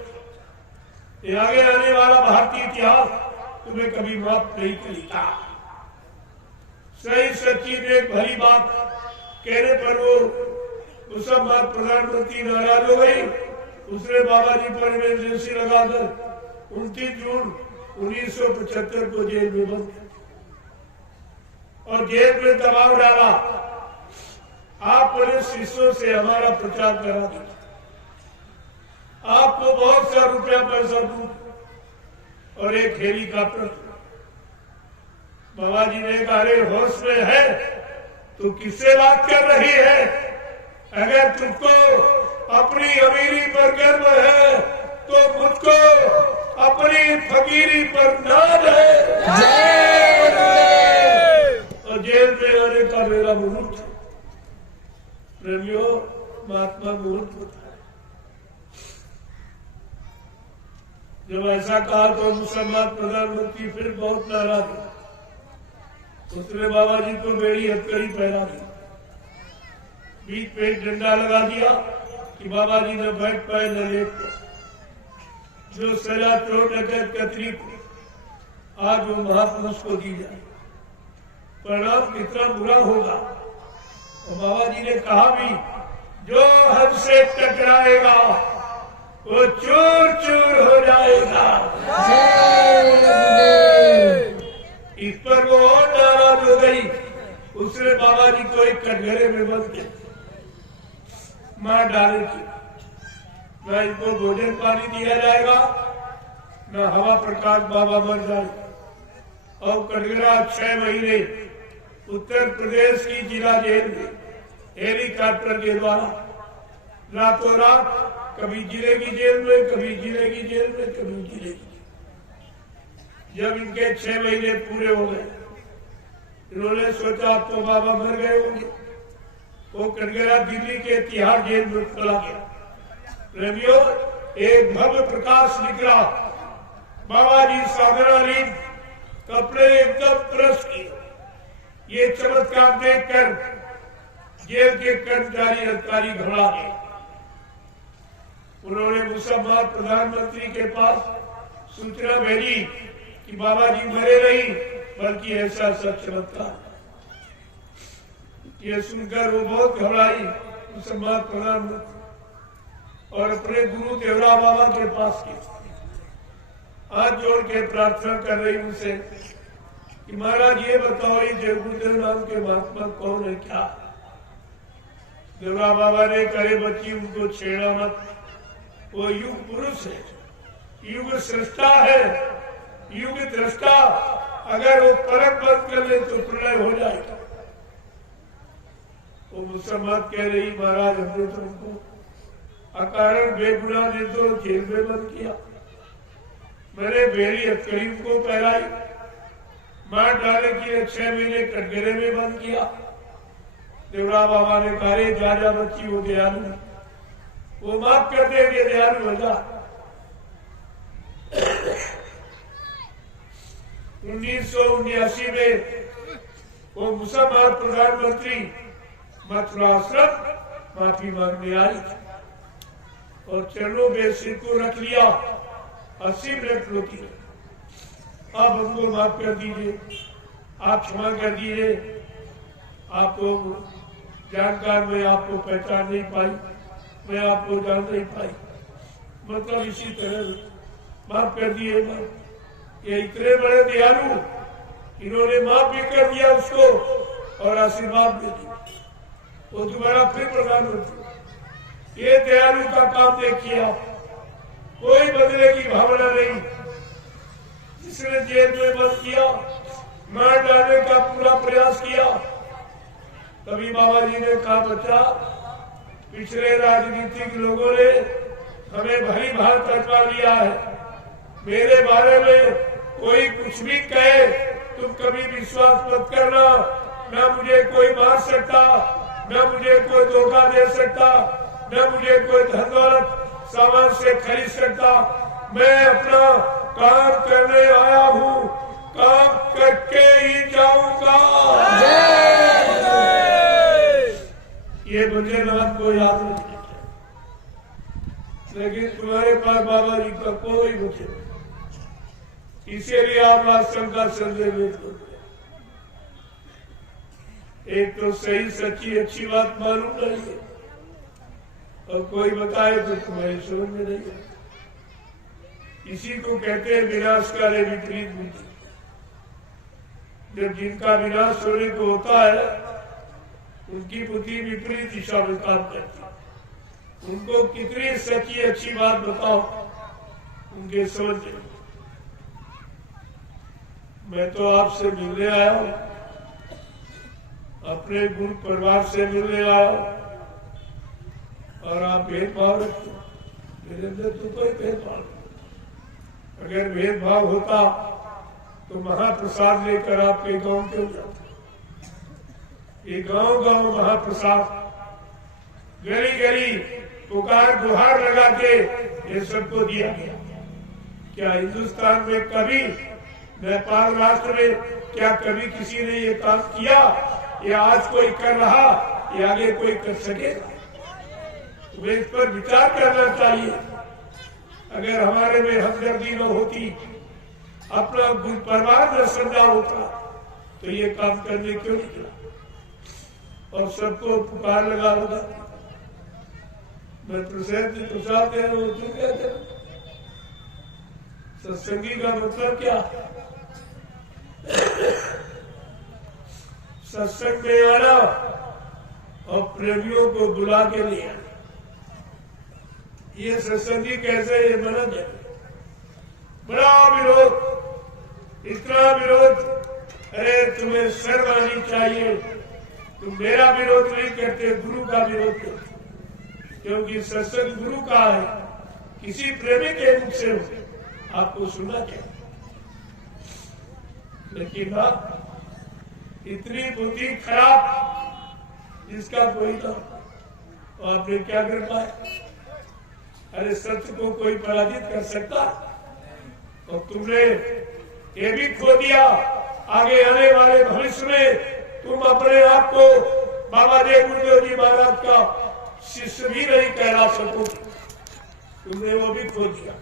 ये आगे आने वाला भारतीय इतिहास तुम्हें कभी माफ नहीं करेगा। सही सच्ची नेक भली बात कहने पर वो मुसम्माद प्रधानमंत्री नाराज हो गई। उसने बाबा जी पर इमरजेंसी लगाकर 29 जून 1975 को जेल में बंद और जेल में दबाव डाला। आप पुलिस शिष्यों से हमारा प्रचार करा दीजिए, आपको बहुत सा रुपया पैसा दूं और एक हेलीकॉप्टर। बाबा जी ने कहा, अरे होश में है तू किससे बात कर रही है? अगर तुमको अपनी अमीरी पर गर्व है तो मुझको अपनी फकीरी पर नाज है। और जेल में आने का मेरा मुहूर्त है। प्रेमियों, महात्मा मुहूर्त होता है। जब ऐसा कहा तो मुसम्माद प्रधानमंत्री फिर बहुत नाराज हुआ। उसने बाबा जी को बेड़ी हथकड़ी पहना दी, बीच पे एक डंडा लगा दिया कि बाबा जी ने बैठ पाए न लेट पाए। जो सजा चोट डकैत कतरी को आज वो महापुरुष को दी जाए, परिणाम कितना बुरा होगा। और बाबा जी ने कहा भी, जो हमसे टकराएगा वो चूर चूर हो जाएगा। इस पर वो और नाराज हो गई। उसने बाबा जी को एक कटघरे में बंद किया, मार डालेगी, न इनको भोजन पानी दिया जाएगा, न हवा प्रकाश, बाबा मर जाएगा। और कटघरा 6 महीने उत्तर प्रदेश की जिला जेल में हेलीकॉप्टर के द्वारा रातों रात, कभी जिले की जेल में, कभी जिले की जेल में, कभी जिले की। जब इनके 6 महीने पूरे हो गए, इन्होंने सोचा तो बाबा मर गए होंगे। वो कटघरा दिल्ली के तिहाड़ जेल में चला गया। प्रेमियों, एक भव्य प्रकाश निकला। बाबा जी साधना ली, कपड़े एकदम प्रेस किए। ये चमत्कार देखकर जेल के कर्मचारी अधिकारी घबरा गए। उन्होंने मुसम्माद प्रधानमंत्री के पास सूचना भेजी कि बाबा जी मरे नहीं, बल्कि ऐसा सब चमत्कार। ये सुनकर वो बहुत घबराई मुसम्माद प्रधानमंत्री और अपने गुरु देवरा बाबा के पास गए। हाथ जोड़ के प्रार्थना कर रही उनसे कि महाराज ये बताओ, ये जय गुरुदेव नाम के महात्मा कौन है, क्या? देवरा बाबा ने करे, बच्ची उनको छेड़ा मत, वो युग पुरुष है, युग सृष्टा है, युग दृष्टा। अगर वो परख बंद कर ले तो प्रलय हो जाएगा। वो मुसम्माद कह रही, महाराज हमने तो उनको अकारण बेगुनाह निर्दोष जेल में बंद किया। मैंने बेड़ी हथकड़ी उनको पहनाई, मार डालने के लिए 6 महीने कटघरे में बंद किया। देवरा बाबा ने कहा, जा जा बच्ची, वो दयालु, वो माफ कर देंगे, दयालु हो जा। 1979 में वो मुसम्माद प्रधानमंत्री मथुराश्रम माफी मांगने आई और चरणों में सिर को रख लिया, 80 मिनट रोती। आप हमको माफ कर दीजिए, आप क्षमा कर दीजिए, आपको जानकार मैं आपको पहचान नहीं पाई, मैं आपको जान नहीं पाई, मतलब इसी तरह माफ कर दिए। ये इतने बड़े दयालु, इन्होंने माफ भी कर दिया उसको और आशीर्वाद भी दिया। वो दोबारा फिर प्रधानमंत्री। ये दयालु का काम देखिए आप, कोई बदले की भावना नहीं। जिसने जेल में बंद किया, मार डालने का पूरा प्रयास किया, तभी बाबा जी ने कहा, बच्चा, पिछले राजनीतिक लोगों ने हमें भली भांत अटवा लिया है। मेरे बारे में कोई कुछ भी कहे, तुम कभी विश्वास मत करना। न मुझे कोई मार सकता, न मुझे कोई धोखा दे सकता, न मुझे कोई धन दौलत सामान से खरीद सकता। मैं अपना काम करने आया हूँ, काम करके ही जाऊंगा। ये बद्रीनाथ को याद रखना, लेकिन तुम्हारे पास बाबा जी का कोई वचन नहीं, इसीलिए आप आश्रम का संदेश देते हो। एक तो सही सच्ची अच्छी बात मालूम नहीं है, और कोई बताए तो तुम्हारी समझ में नहीं है। इसी को कहते हैं विनाशकारी विपरीत बुद्धि। जब जिनका विनाश होने को होता है, उनकी बुद्धि विपरीत दिशा में काम करती है। उनको कितनी सच्ची अच्छी बात बताओ, उनके समझ नहीं। मैं तो आपसे मिलने आया हूं, अपने गुरु परिवार से मिलने आया हूं, और आप भेदभाव रखते हो। मेरे अंदर तो कोई भेदभाव नहीं। अगर भेदभाव होता तो महाप्रसाद लेकर आपके गांव क्यों जाते? ये गांव गांव महाप्रसाद, गली गली पुकार गुहार लगा के ये सबको दिया गया। क्या हिंदुस्तान में कभी, नेपाल राष्ट्र में क्या कभी किसी ने ये काम किया? ये आज कोई कर रहा, ये आगे कोई कर सकेगा? तुम्हें इस पर विचार करना चाहिए। अगर हमारे में हमदर्दी न होती, अपना परिवार न समझा होता, तो ये काम करने क्यों निकला? और सबको पुकार लगा होगा। मैं प्रसाद दे रहा हूँ, तुम क्या दे? सत्संगी का मतलब क्या? सत्संग में आना और प्रेमियों को बुला के ले आना। ये सत्संगी कैसे? ये मना है। बड़ा विरोध, इतना विरोध। अरे तुम्हें शर्म आनी चाहिए। तुम मेरा विरोध नहीं करते, गुरु का विरोध करते, क्योंकि सत्संग गुरु का है। किसी प्रेमी के मुख से आपको सुनना चाहिए। लेकिन आप इतनी बुद्धि खराब जिसका कोई ना, तो आपने क्या कर पाए? अरे सत्य को कोई पराजित कर सकता? और तुमने ये भी खो दिया। आगे आने वाले भविष्य में तुम अपने आप को बाबा देव गुरुदेव जी महाराज का शिष्य भी नहीं कहला सकोगे। तुमने वो भी खो दिया।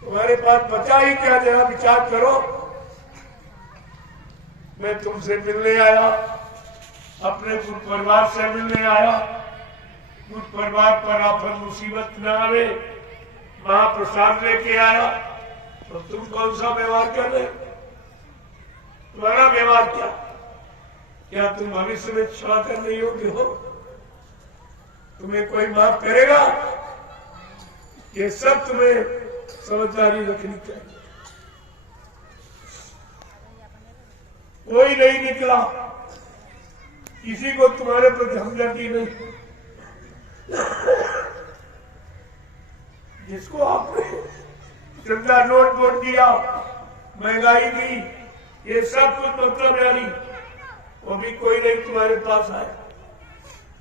तुम्हारे पास बचा ही क्या? जरा विचार करो। मैं तुमसे मिलने आया, अपने गुरु परिवार से मिलने आया। गुरु परिवार पर आफत मुसीबत न आवे, महाप्रसाद लेके आया, तो तुम कौन सा व्यवहार कर रहे? तुम्हारा व्यवहार क्या? क्या तुम भविष्य में क्षमा करने योग्य हो? तुम्हें कोई माफ करेगा? ये सब तुम्हें समझदारी रखनी चाहिए। कोई नहीं निकला, किसी को तुम्हारे प्रति हमदर्दी नहीं। जिसको आपने चंदा नोट वोट दिया, महंगाई दी, ये सब कुछ मतलब नहीं, वो भी कोई नहीं तुम्हारे पास आया।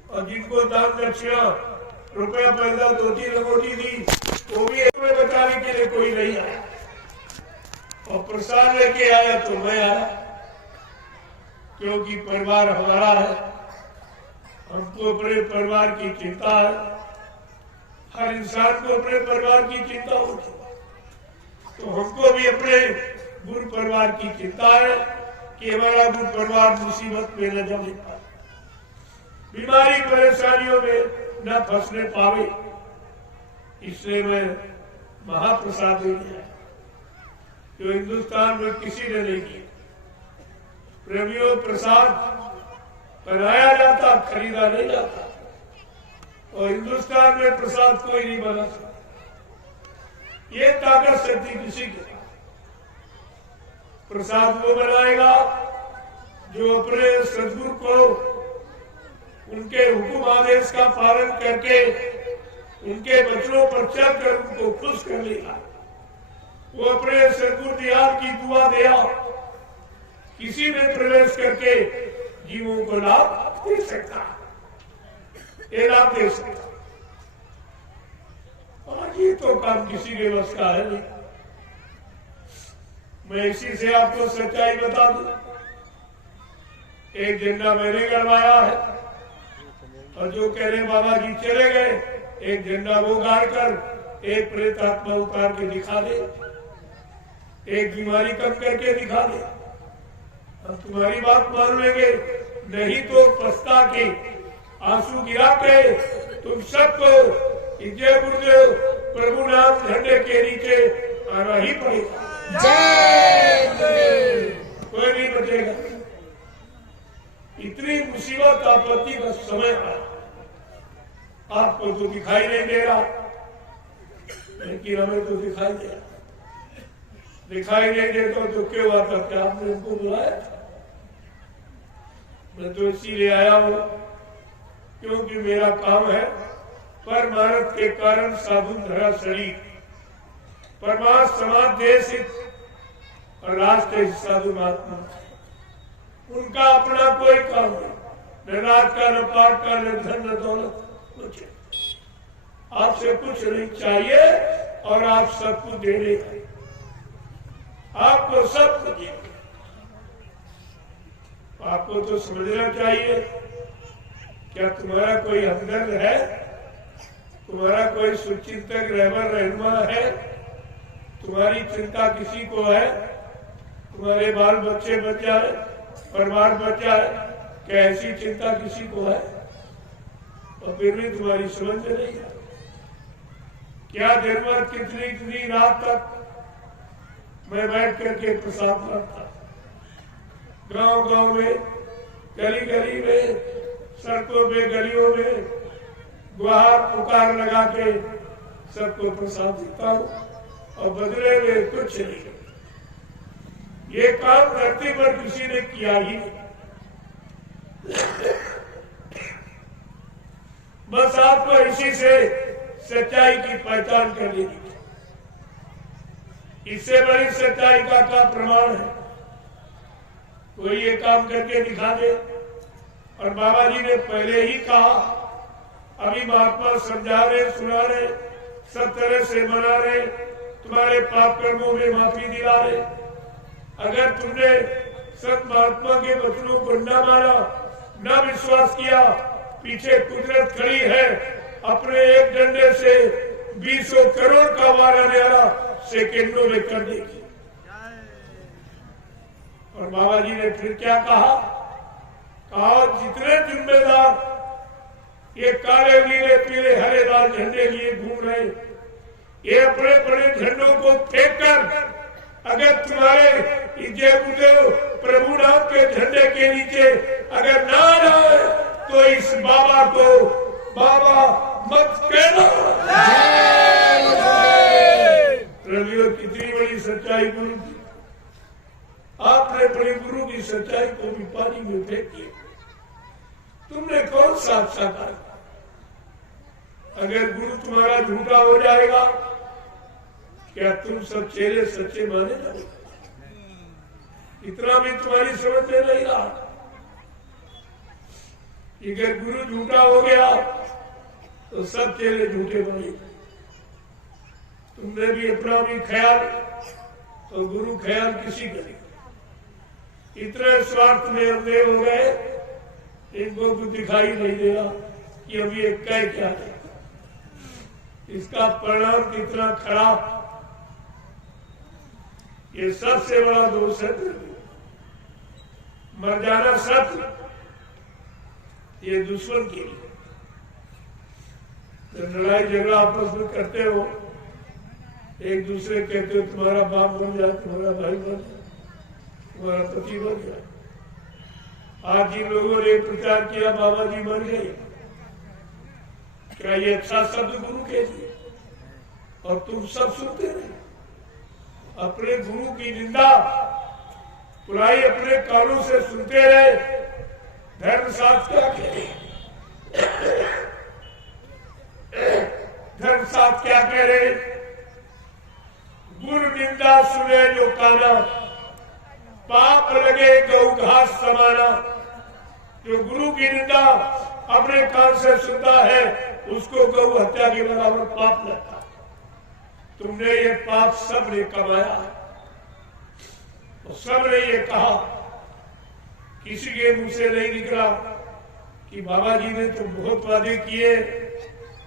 और जिनको दान दक्षिणा रुपया पैसा धोती लंगोटी दी, वो भी तुम्हें बचाने के लिए कोई नहीं आया। और प्रसाद लेके आया तो मैं आया, क्योंकि परिवार हमारा है। हमको अपने परिवार की चिंता है। हर इंसान को अपने परिवार की चिंता होती है, तो हमको भी अपने गुरु परिवार की चिंता है कि हमारा गुरु परिवार मुसीबत में न जमे पाए, बीमारी परेशानियों में न फंसने पावे। इसलिए मैं महाप्रसाद दे दिया, जो हिंदुस्तान में किसी ने नहीं किया। प्रेमियों, प्रसाद बनाया जाता, खरीदा नहीं जाता, और हिंदुस्तान में प्रसाद कोई नहीं बना सकता। ये ताकत शक्ति किसी की। प्रसाद वो बनाएगा जो अपने सदगुरु को उनके हुक्म आदेश का पालन करके उनके वचनों पर चलकर उनको खुश कर लेगा। वो अपने सदगुरु दियाल की दुआ दिया किसी में प्रवेश करके जीवों को लाभ दे सकता, ये लाभ दे सकता। और ये तो काम किसी के बस का है नहीं। मैं इसी से आपको सच्चाई बता दूं। एक झंडा मैंने गड़वाया है, और जो कह रहे बाबा जी चले गए, एक झंडा वो गाड़ कर एक प्रेत आत्मा उतार के दिखा दे, एक बीमारी कम करके दिखा दे, हम तुम्हारी बात मान लेंगे। नहीं तो पछता के आंसू गिरा के तुम सबको जय गुरुदेव प्रभु नाम झंडे के नीचे आना ही पड़ेगा। जय गुरुदेव। कोई नहीं बचेगा। इतनी मुसीबत आपत्ति का समय आया, आपको तो दिखाई नहीं दे रहा, लेकिन हमें तो दिखाई दे रहा। दिखाई नहीं देता तो क्यों आता? क्या आपने उनको बुलाया? मैं तो इसीलिए आया हूं क्योंकि मेरा काम है परमार्थ के कारण साधु धरा शरीर, परमार्थ समाज देश और राष्ट्र साधु महात्मा, उनका अपना कोई काम नहीं, न रात का, न पाठ का, न धन, न दौलत, कुछ आपसे कुछ नहीं चाहिए और आप सब कुछ दे रहे हैं। आपको सब कुछ दे, आपको तो समझना चाहिए। क्या तुम्हारा कोई हमदर्द है? तुम्हारा कोई सुचिंतक रहनुमा है? तुम्हारी चिंता किसी को है? तुम्हारे बाल बच्चे बच जाए, परिवार बच जाए, क्या ऐसी चिंता किसी को है? और फिर भी तुम्हारी समझ में नहीं है। क्या जरूरत कितनी रात तक मैं बैठ करके प्रसाद बांटता, गांव गांव में, गली गली में, सड़कों में, गलियों में गुहार पुकार लगा के सबको प्रसाद देता हूं, और बदले में कुछ नहीं। ये काम धरती पर किसी ने किया ही नहीं। बस आपको इसी से सच्चाई की पहचान कर लेनी। इससे बड़ी सच्चाई का क्या प्रमाण है? कोई ये काम करके दिखा दे। और बाबा जी ने पहले ही कहा, अभी महात्मा समझा रहे, सुना रहे, सब तरह से मना रहे, तुम्हारे पाप कर्मों में माफी दिला रहे। अगर तुमने संत महात्मा के वचनों को न माना, न विश्वास किया, पीछे कुदरत खड़ी है, अपने एक डंडे से 20 करोड़ का वारा न्यारा सेकेंडों में कर देगी। और बाबा जी ने फिर क्या कहा? जितने जिम्मेदार ये काले नीले पीले हरे लाल झंडे लिए घूम रहे, ये अपने बड़े झंडों को फेंक कर अगर तुम्हारे जय गुरुदेव प्रभु नाम के झंडे के नीचे अगर ना आए तो इस बाबा को बाबा मत कहना। रवियों कितनी बड़ी सच्चाई गुरु की, आपने बड़े गुरु की सच्चाई को भी पानी में फेंक दिया। तुमने कौन साक्षात्कार? अगर गुरु तुम्हारा झूठा हो जाएगा, क्या तुम सब चेले सच्चे माने जाओगे? इतना भी तुम्हारी समझ में नहीं रहा। अगर गुरु झूठा हो गया तो सब चेले झूठे बने। तुमने भी अपना भी ख्याल, तो गुरु ख्याल किसी का नहीं। इतने स्वार्थ में अंधे हो गए, इनको कुछ दिखाई नहीं दे रहा कि अब ये कह क्या है। इसका परिणाम कितना खराब, ये सबसे बड़ा दोष है। मर जाना सत्य, ये दुश्मन के लिए। जब लड़ाई झगड़ा आपस में करते हो, एक दूसरे कहते हो तुम्हारा बाप बन जाए, तुम्हारा भाई बन जाए, तुम्हारा पति बन जाए। आज जिन लोगों ने प्रचार किया बाबा जी मर गए, क्या ये अच्छा शब्द गुरु के लिए? और तुम सब सुनते रहे, अपने गुरु की निंदा पुराई अपने कानों से सुनते रहे। धर्मशास्त्र क्या कह रहे? धर्मशास्त्र क्या कह रहे? गुरु निंदा सुने जो काना, पाप लगे गौ घास समाना। जो गुरु की निंदा अपने कान से सुनता है उसको गौ हत्या के बराबर पाप लगता। तुमने ये पाप सबने कमाया। तो सबने ये कहा, किसी के मुंह से नहीं निकला कि बाबा जी ने तो बहुत वादे किए,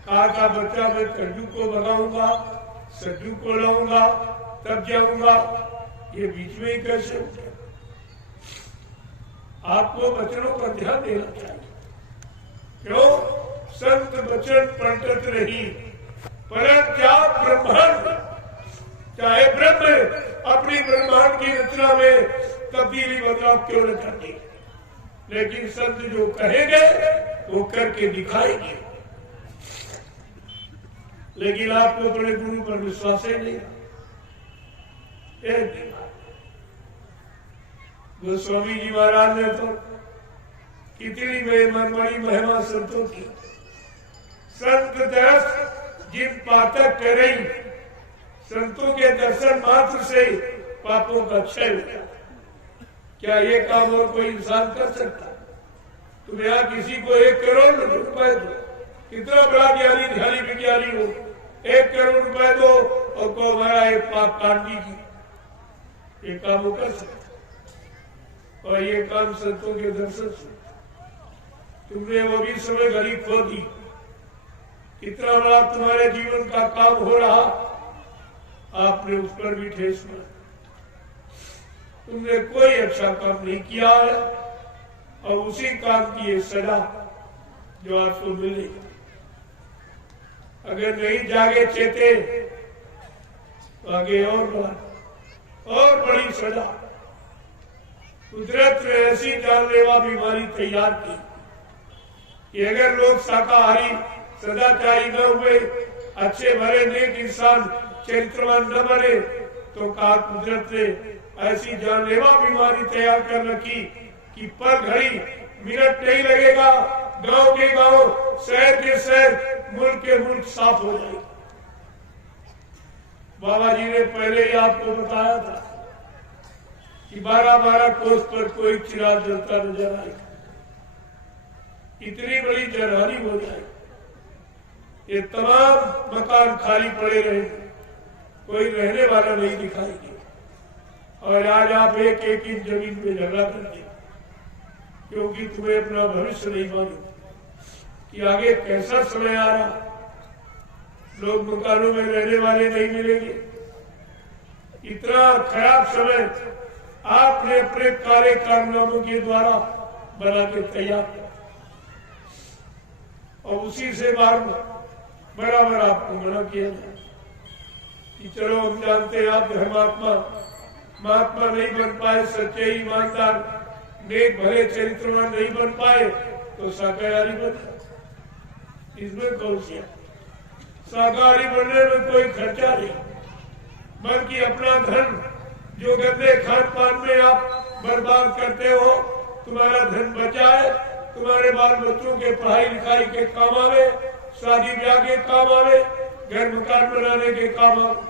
कहा का बच्चा मैं कड्डू को भगाऊंगा, सज्जू को लाऊंगा, तब जाऊंगा। ये बीच में ही कैसे हो गया? आपको वचनों पर ध्यान देना चाहिए। क्यों? संत वचन पलटत नहीं, परंतु क्या ब्रह्मांड, चाहे ब्रह्म अपनी ब्रह्मांड की रचना में तब्दीली बदलाव क्यों न करती, लेकिन संत जो कहेंगे वो करके दिखाएंगे। लेकिन आपको बड़े गुरु पर विश्वास ही नहीं। गोस्वामी जी महाराज ने तो कितनी बड़ी महिमा संतों की। संत दर्श जिन पातक करें, संतों के दर्शन मात्र से पापों का क्षय होता। क्या ये काम और कोई इंसान कर सकता? तुम यहाँ किसी को 1 करोड़ रुपए दो, कितना बड़ा ज्ञानी ध्यानी विज्ञानी हो, 1 करोड़ रुपए दो और को हमारा एक पाप काट दीजिए, ये काम वो कर सकता। और ये काम संतों के दर्शन से तुमने वो भी समय घड़ी खो दी। कितना बड़ा तुम्हारे जीवन का काम हो रहा, आपने उस पर भी ठेस मारा। तुमने कोई अच्छा काम नहीं किया है और उसी काम की ये सजा जो आपको मिलेगी। अगर नहीं जागे चेते तो आगे और बड़ी सजा। कुदरत ने ऐसी जानलेवा बीमारी तैयार की कि अगर लोग शाकाहारी सदाचारी न हुए, अच्छे भले नेक इंसान चरित्रवान न बने, तो कहा कुदरत ने ऐसी जानलेवा बीमारी तैयार कर रखी कि पर घड़ी मिनट नहीं लगेगा, गांव के गांव, शहर के शहर, मुल्क के मुल्क साफ हो जाएगा। बाबा जी ने पहले ही आपको बताया था कि 12-12 कोस पर कोई चिराग जलता नजर आएगा। इतनी बड़ी जरहानी हो जाएगी, ये तमाम मकान खाली पड़े रहेंगे, कोई रहने वाला नहीं दिखाई देगा। और आज आप एक इंच जमीन पे झगड़ा करते, क्योंकि तुम्हें अपना भविष्य नहीं मालूम कि आगे कैसा समय आ रहा। लोग मकानों में रहने वाले नहीं मिलेंगे। इतना खराब समय आपने अपने कार्य कारनामों के द्वारा बना के तैयार किया और उसी से बराबर आपको मना किया जाए कि चलो हम जानते हैं आप धर्मात्मा महात्मा नहीं बन पाए, सच्चे ईमानदार नेक भले चरित्रवान नहीं बन पाए, तो शाकाहारी बन। इसमें कौन सी शाकाहारी बनने में कोई खर्चा नहीं, बल्कि अपना धन जो गंदे खान पान में आप बर्बाद करते हो, तुम्हारा धन बचाए, तुम्हारे बाल बच्चों के पढ़ाई लिखाई के काम आवे, शादी ब्याह के काम आवे, घर मकान बनाने के काम आवे।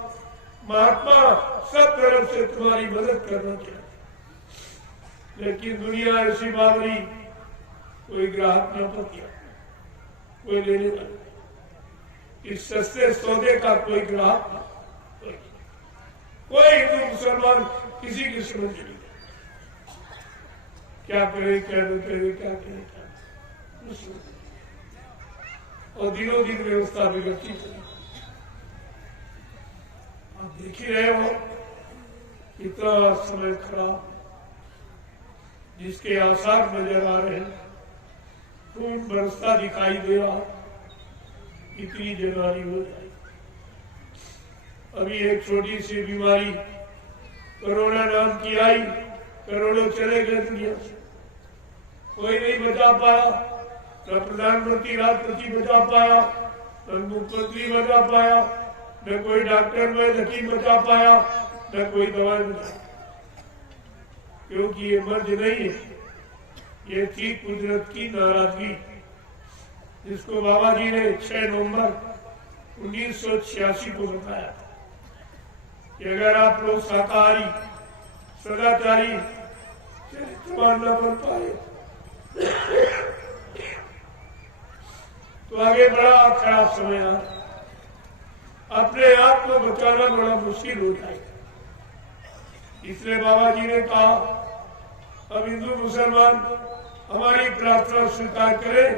महात्मा सब तरफ से तुम्हारी मदद करना चाहिए। लेकिन दुनिया ऐसी बावरी, कोई ग्राहक न पतिया, कोई लेने वाला, इस सस्ते सौदे का कोई ग्राहक न, कोई हिंदू मुसलमान किसी की समझ नहीं। क्या करे क्या न करे, क्या करे क्या। और दिनों दिन व्यवस्था बिगड़ती चली। आप देख ही रहे हो इतना समय खराब, जिसके आसार नजर आ रहे हैं, खून बरसता दिखाई दे रहा, इतनी जवानी हो जाए। अभी एक छोटी सी बीमारी कोरोना नाम की आई, करोड़ों चले गए दुनिया से, कोई नहीं बचा पाया, न प्रधानमंत्री राष्ट्रपति बचा पाया, न मुख्यमंत्री बचा पाया, न कोई डॉक्टर वैद्य हकीम बचा पाया, न कोई दवा बचा। क्योंकि ये मर्ज नहीं है, ये थी कुदरत की नाराजगी, जिसको बाबा जी ने 6 नवंबर 1986 को बताया कि अगर आप लोग शाकाहारी सदाचारी चरित्रवान न बन पाए तो आगे बड़ा खराब समय आ, अपने आप को बचाना बड़ा मुश्किल हो जाएगा। इसलिए बाबा जी ने कहा अब हिंदू मुसलमान हमारी प्रार्थना स्वीकार करें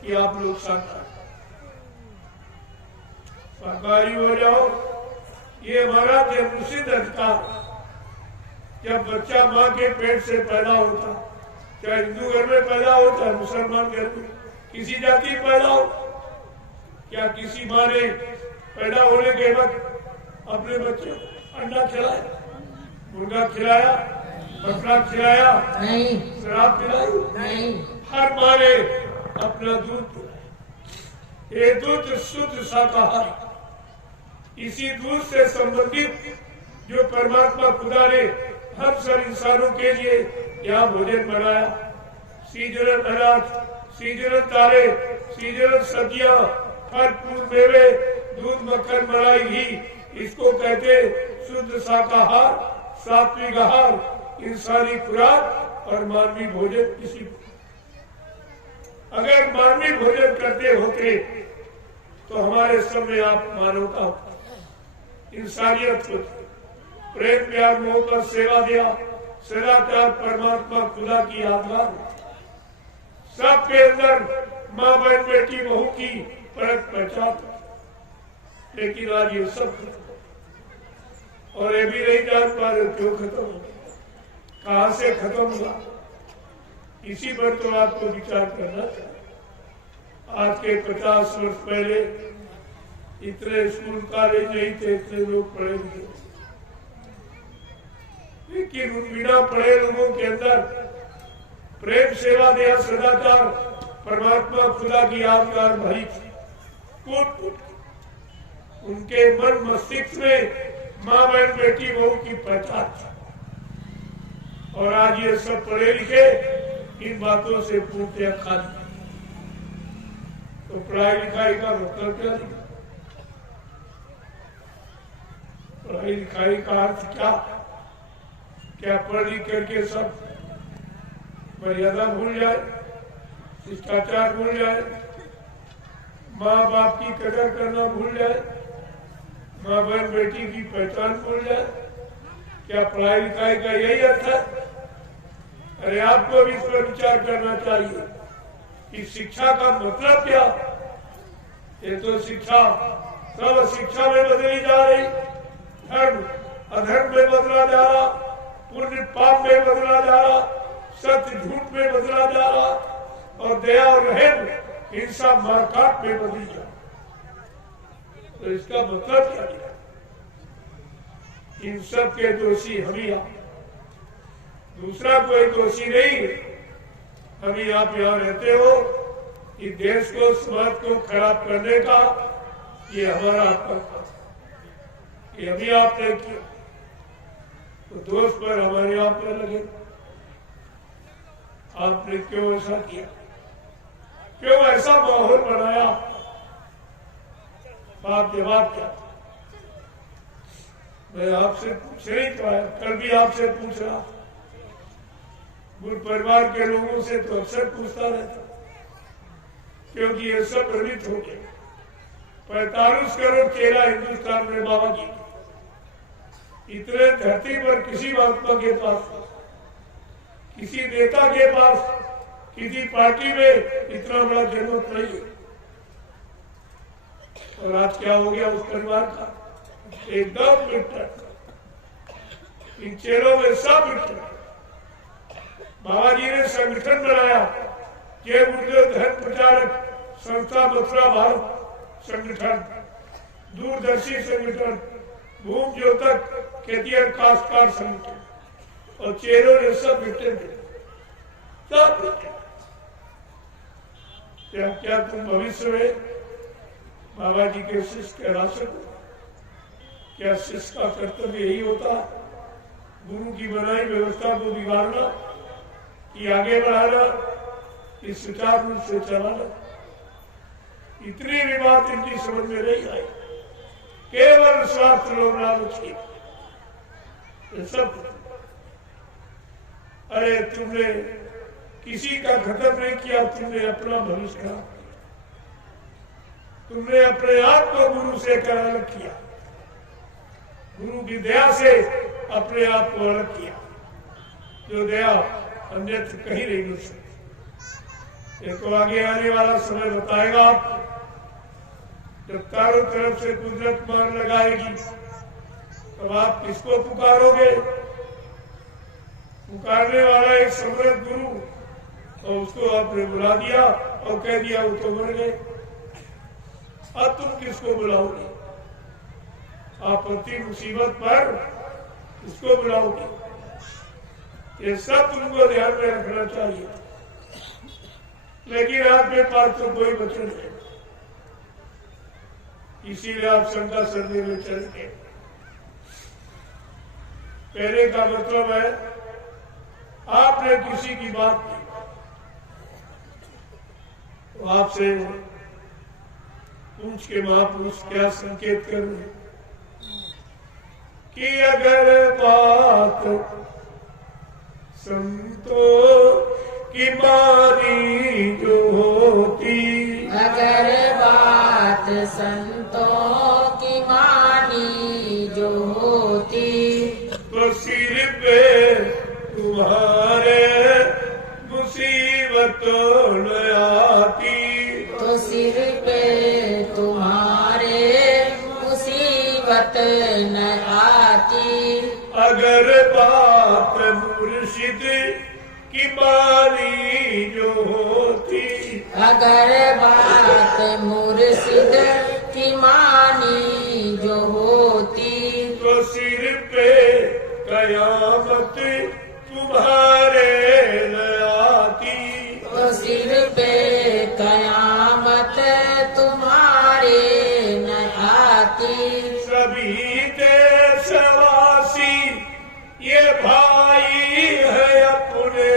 कि आप लोग शाकाहारी हो जाओ। ये हमारा जन्मसिद्ध अधिकार। जब बच्चा माँ के पेट से पैदा होता, चाहे हिंदू घर में पैदा हो चाहे मुसलमान घर में, किसी जाति पैदा हो, क्या किसी माँ ने पैदा होने के वक्त अपने बच्चे अंडा खिलाया, मुर्गा खिलाया, बकरा खिलाया, नहीं, शराब पिलाई? नहीं। हर माँ ने अपना दूध पिलाया। ये दूध शुद्ध शाकाहारी। इसी दूध से संबंधित जो परमात्मा खुदा ने हम सब इंसानों के लिए यहाँ भोजन बनाया, सीजनल अनाज, सीजनल दालें, सीजनल सब्जियां, फल फूल मेवे, दूध मक्खन मलाई घी, इसको कहते शुद्ध शाकाहार, सात्विक आहार, इंसानी खुराक और मानवीय भोजन। इसी अगर मानवीय भोजन करते होते तो हमारे सब में आप मानवता होता, इंसानियत होती, प्रेम प्यार मोहब्बत सेवा दिया, सदाचार परमात्मा खुदा की आत्मा, सबके अंदर माँ बहन बेटी बहू की परख पहचान। लेकिन आज ये सब खत्म, और ये भी नहीं जान पा रहे क्यों खत्म हो, कहां से खत्म हुआ। इसी पर तो आपको विचार करना चाहिए। आज के 50 वर्ष पहले इतने स्कूल कॉलेज नहीं थे, इतने लोग पढ़े लिखे, लेकिन उन बिना पढ़े लोगों के अंदर प्रेम सेवा दया सदाचार परमात्मा खुदा की आत्मा भरी थी। कूट उनके मन मस्तिष्क में माँ बहन बेटी बहू की पहचान थी। और आज ये सब पढ़े लिखे इन बातों से पूर्णतः खाली। तो पढ़ाई लिखाई का मतलब क्या नहीं? पढ़ाई लिखाई का अर्थ क्या? क्या पढ़ लिख करके सब मर्यादा भूल जाए, शिष्टाचार भूल जाए, माँ बाप की कदर करना भूल जाए, माँ बहन बेटी की पहचान भूल जाए? क्या पढ़ाई लिखाई का यही अर्थ है? अरे आपको भी इस पर विचार करना चाहिए कि शिक्षा का मतलब क्या। ये तो शिक्षा सब शिक्षा में बदली जा रही, धर्म अधर्म में बदला जा रहा, पुण्य पाप में बदला जा रहा, सत्य झूठ में बदला जा रहा, और दया और रहम हिंसा मारकाट में बदली जा रहा। तो इसका मतलब क्या है? इन सब के दोषी हम ही आप, दूसरा कोई दोषी नहीं। हम ही आप यहाँ रहते हो, कि देश को समाज को खराब करने का ये हमारा आपका था, ये अभी आपने किया, तो दोष पर हमारे आप पर लगे। आपने क्यों ऐसा किया, क्यों ऐसा माहौल बनाया? बाप जवाब क्या? मैं आपसे पूछ नहीं पाया, कल भी आपसे पूछ रहा, गुरु परिवार के लोगों से तो अक्सर पूछता रहता, क्योंकि ये सब भ्रमित हो गए। 45 करोड़ चेला हिंदुस्तान में बाबा जी, इतने धरती पर किसी महात्मा के पास, किसी नेता के पास, किसी पार्टी में इतना बड़ा जरूरत नहीं है। और आज क्या हो गया उस परिवार का? एकदम मिट, इन चेलों में सब मिट। बाबा जी ने संगठन बनाया, जय गुरुदेव धर्म प्रचारक संस्था मथुरा भारत संगठन, दूरदर्शी संगठन, भूम ज्योतक खेतिहर काश्तकार संगठन, और चेलों ने सब मिटे सब मिटे। क्या तुम भविष्य में बाबा जी के शिष्य कहला सको? क्या शिष्य का कर्तव्य यही होता, गुरु की बनाई व्यवस्था को बिगाड़ना, कि आगे बढ़ाना, कि सुचारू रूप से चलाना? इतनी भी बात इनकी समझ में नहीं आई, केवल स्वार्थ लोग लालच की सब। अरे तुमने किसी का खत्म नहीं किया, तुमने अपना भविष्य खराब किया। तुमने अपने आप को गुरु से अलग किया, गुरु की दया से अपने आप को अलग किया, जो दया अन्यत्र कहीं नहीं मिल सकती। ये तो आगे आने वाला समय बताएगा आपको, जब चारों तरफ से कुदरत मार लगाएगी तब आप किसको पुकारोगे? पुकारने वाला एक समर्थ गुरु, और उसको आपने बुला दिया और कह दिया वो तो मर गए। अब तुम किसको बुलाओगे? आपत्ति मुसीबत पर उसको बुलाओगे। ये सब तुमको ध्यान में रखना चाहिए। लेकिन आपके पास तो कोई वचन है, इसीलिए आप शंका करने में चल गए। कहने का मतलब है आपने किसी की बात की तो आपसे पूछ के महापुरुष क्या संकेत कर रहे कि अगर बात संतों की मानी जो होती, अगर बात संतों की मानी जो होती, तो सिर पे तुम्हारे मुसीबत न आती, तो सिर पे तुम्हारे मुसीबत न आती। अगर बात मुर्शिद की मानी जो होती, अगर बात मुर्शिद की मानी जो होती, तो सिर पे कयामत तुम्हारे न आती, तो सिर पे कयामत तुम्हारे न आती। सभी देशवासी ये भाई है अपने,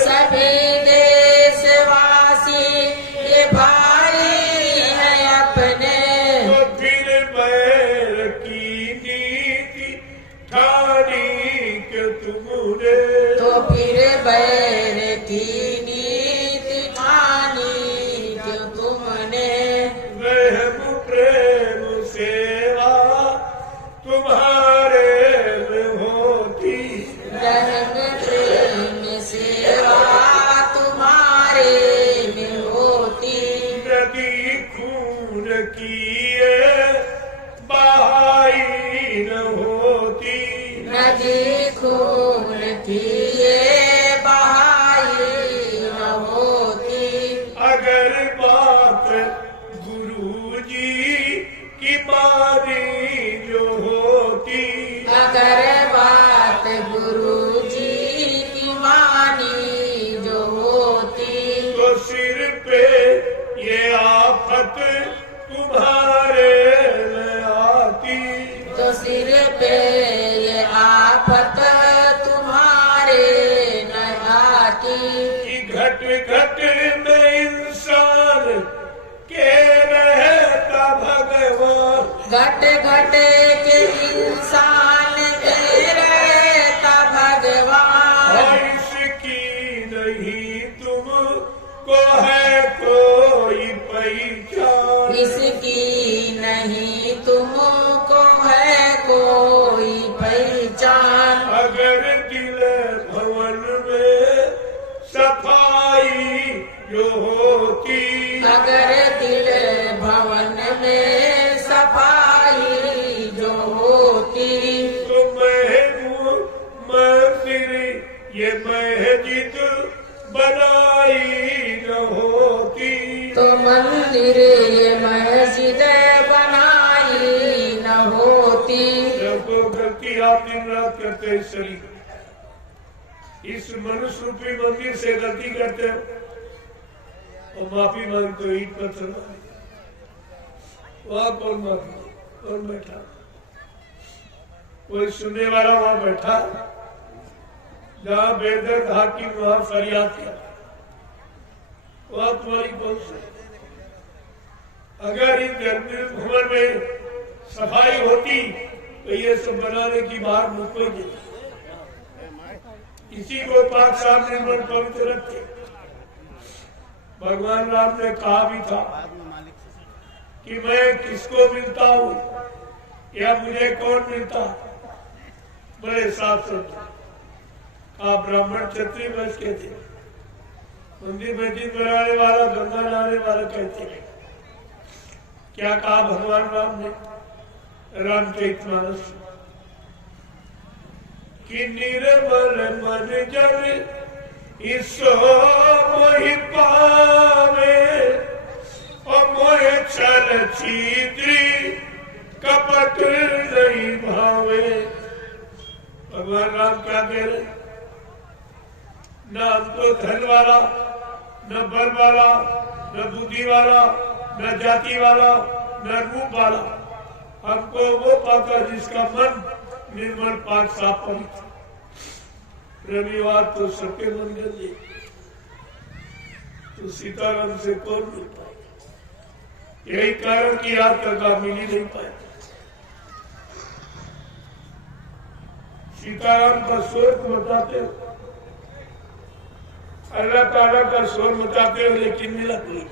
सभी देशवासी ये भाई है अपने, तो फिर बैर की नीति ठानी के तुमने, तो फिर बैर की नीति ठानी क्यों तुमने। रहम प्रेम सेवा तुम्हारे में होती, रहम प्रेम सेवा तुम्हारे में होती। नदी खून की ये बहाई न होती, नदी खून की ये बहाई न होती। अगर बात गुरु जी की मानी जो होती, अगर बात गुरु जी की मानी जो होती, तो सिर पे ये आफत तुम्हारे न आती, तो सिर पे ये आफत तुम्हारे न आती। कि घट घट में इंसान के रहता भगवान, घट घट के इंसान के रहता भगवान, और इसकी नहीं तुमको है कोई पहचान, इसकी नहीं तुमको है कोई पहचान। अगर दिल भवन में सफाई जो होती, अगर दिल भवन में सफाई जो होती, तो मंदिर ये मस्जिद बनाई न होती, तो मंदिर ये मस्जिद बनाई न होती। जब तो गलती आप दिन रात करते हैं शरीर, इस मनुष्य रूपी मंदिर से गलती करते हो और माफी मांगते हो, ईट पत्थर वहां कौन माफी कौन बैठा? कोई सुनने वाला वहां बैठा, जहां बेदर्द हाकिम वहां फरियाद किया, वहां तुम्हारी कौन सी? अगर इन जन्मदिन भवन में सफाई होती तो ये सब बनाने की बात मुझको ही देती। इसी को पाक साफ निर्मल पवित्र रखे। भगवान राम ने कहा भी था कि मैं किसको मिलता हूँ या मुझे कौन मिलता, बड़े साफ सुथरे। आप ब्राह्मण क्षत्रिय वंश के थे, मंदिर मस्जिद बनाने वाला, गंगा नहाने वाला कहते हैं। क्या कहा भगवान राम ने रामचरितमानस कि निर्मल मन जन इसो मोहि पावे और मोहे छल छिद्री कपट नहीं भावे। भगवान राम क्या कह रहे, न हमको धन वाला, न बल वाला, न बुद्धि वाला, न जाति वाला, न रूप वाला, हमको वो पाता जिसका मन निर्मल पाक साफ पवित्र। रविवार तो सबके मन गंदे, तो सीताराम से कौन मिल पाए। यही कारण की आज तक आप मिल ही नहीं पाए। सीताराम का स्वर्ग मचाते हो, अल्लाह ताला का स्वर मचाते हो, लेकिन मिला कोई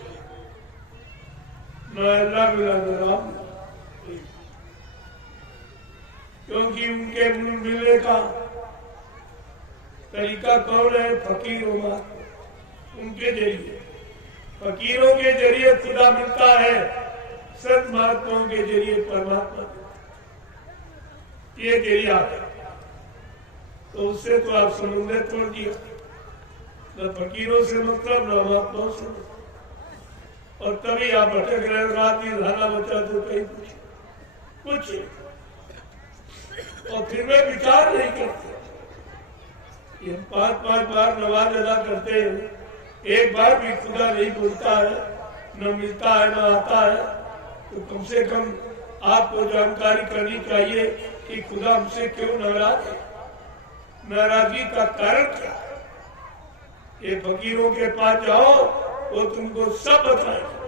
न अल्लाह मिला न राम मिला। क्योंकि उनके मिलने का तरीका कौन है, फकीरों का, उनके जरिए। फकीरों के जरिए खुदा मिलता है, संत महात्माओं के जरिए परमात्मा मिलता है। ये जरिया है, तो उससे तो आप समुद्र तोड़ दिया। न फकीरों से मतलब, न महात्माओं से मतलब। और तभी आप भटक रहे हो, रात दिन धाना बचा तो कहीं कुछ और फिर वे विचार नहीं करते। ये 5-5 बार नमाज अदा करते हैं, एक बार भी खुदा नहीं बोलता है, न मिलता है, न आता है। तो कम से कम आपको जानकारी करनी चाहिए कि खुदा हमसे क्यों नाराज है, नाराजगी का कारण क्या है। ये फकीरों के पास जाओ, वो तुमको सब बताएंगे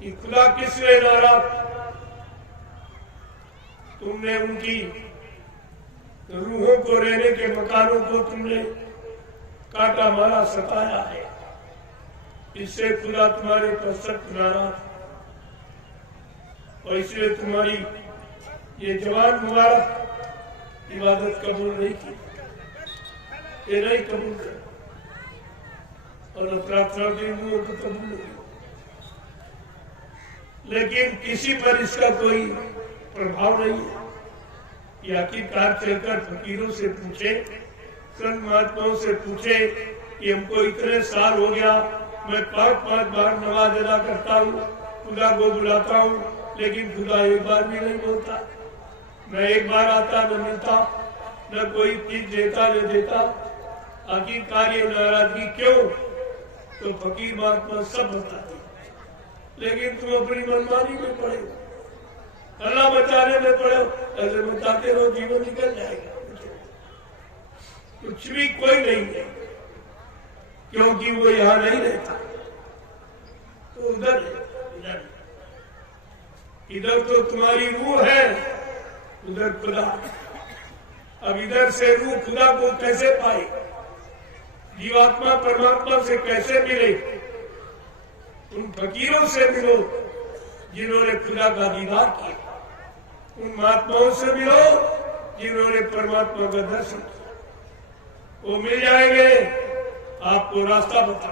कि खुदा किस लिए नाराज। तुमने उनकी रूहों को, रहने के मकानों को तुमने काटा मारा, सताया है, इससे खुदा तुम्हारे पर सख्त नाराज। और इसलिए तुम्हारी ये जवान मुबारक इबादत कबूल नहीं की, ये नहीं कबूल कर, और प्रार्थना की रूहों को कबूल नहीं। लेकिन किसी पर इसका कोई प्रभाव नहीं है। ये आखिरकार चलकर फकीरों से पूछे, संत महात्माओं से पूछे कि हमको इतने साल हो गया, मैं 5-5 बार नमाज अदा करता हूँ, खुदा को बुलाता हूँ, लेकिन खुदा एक बार भी नहीं बोलता। न एक बार आता, न मिलता, न कोई चीज देता, न देता। आखिरकार ये नाराजगी क्यों? तो फकीर महात्मा सब बताते, लेकिन तुम अपनी मनमानी में पड़े, अल्लाह बचाने में पड़े, ऐसे बचाते रहो, जीवन निकल जाएगा। कुछ भी कोई नहीं है, क्योंकि वो यहाँ नहीं रहता, तो उधर है। इधर तो तुम्हारी रूह है, उधर खुदा। अब इधर से रूह खुदा को कैसे पाए, जीवात्मा परमात्मा से कैसे मिले? उन फकीरों से मिलो जिन्होंने खुदा का दीदार किया, उन महात्माओं से मिलो जिन्होंने परमात्मा का दर्शन किया। वो मिल जाएंगे, आपको रास्ता बता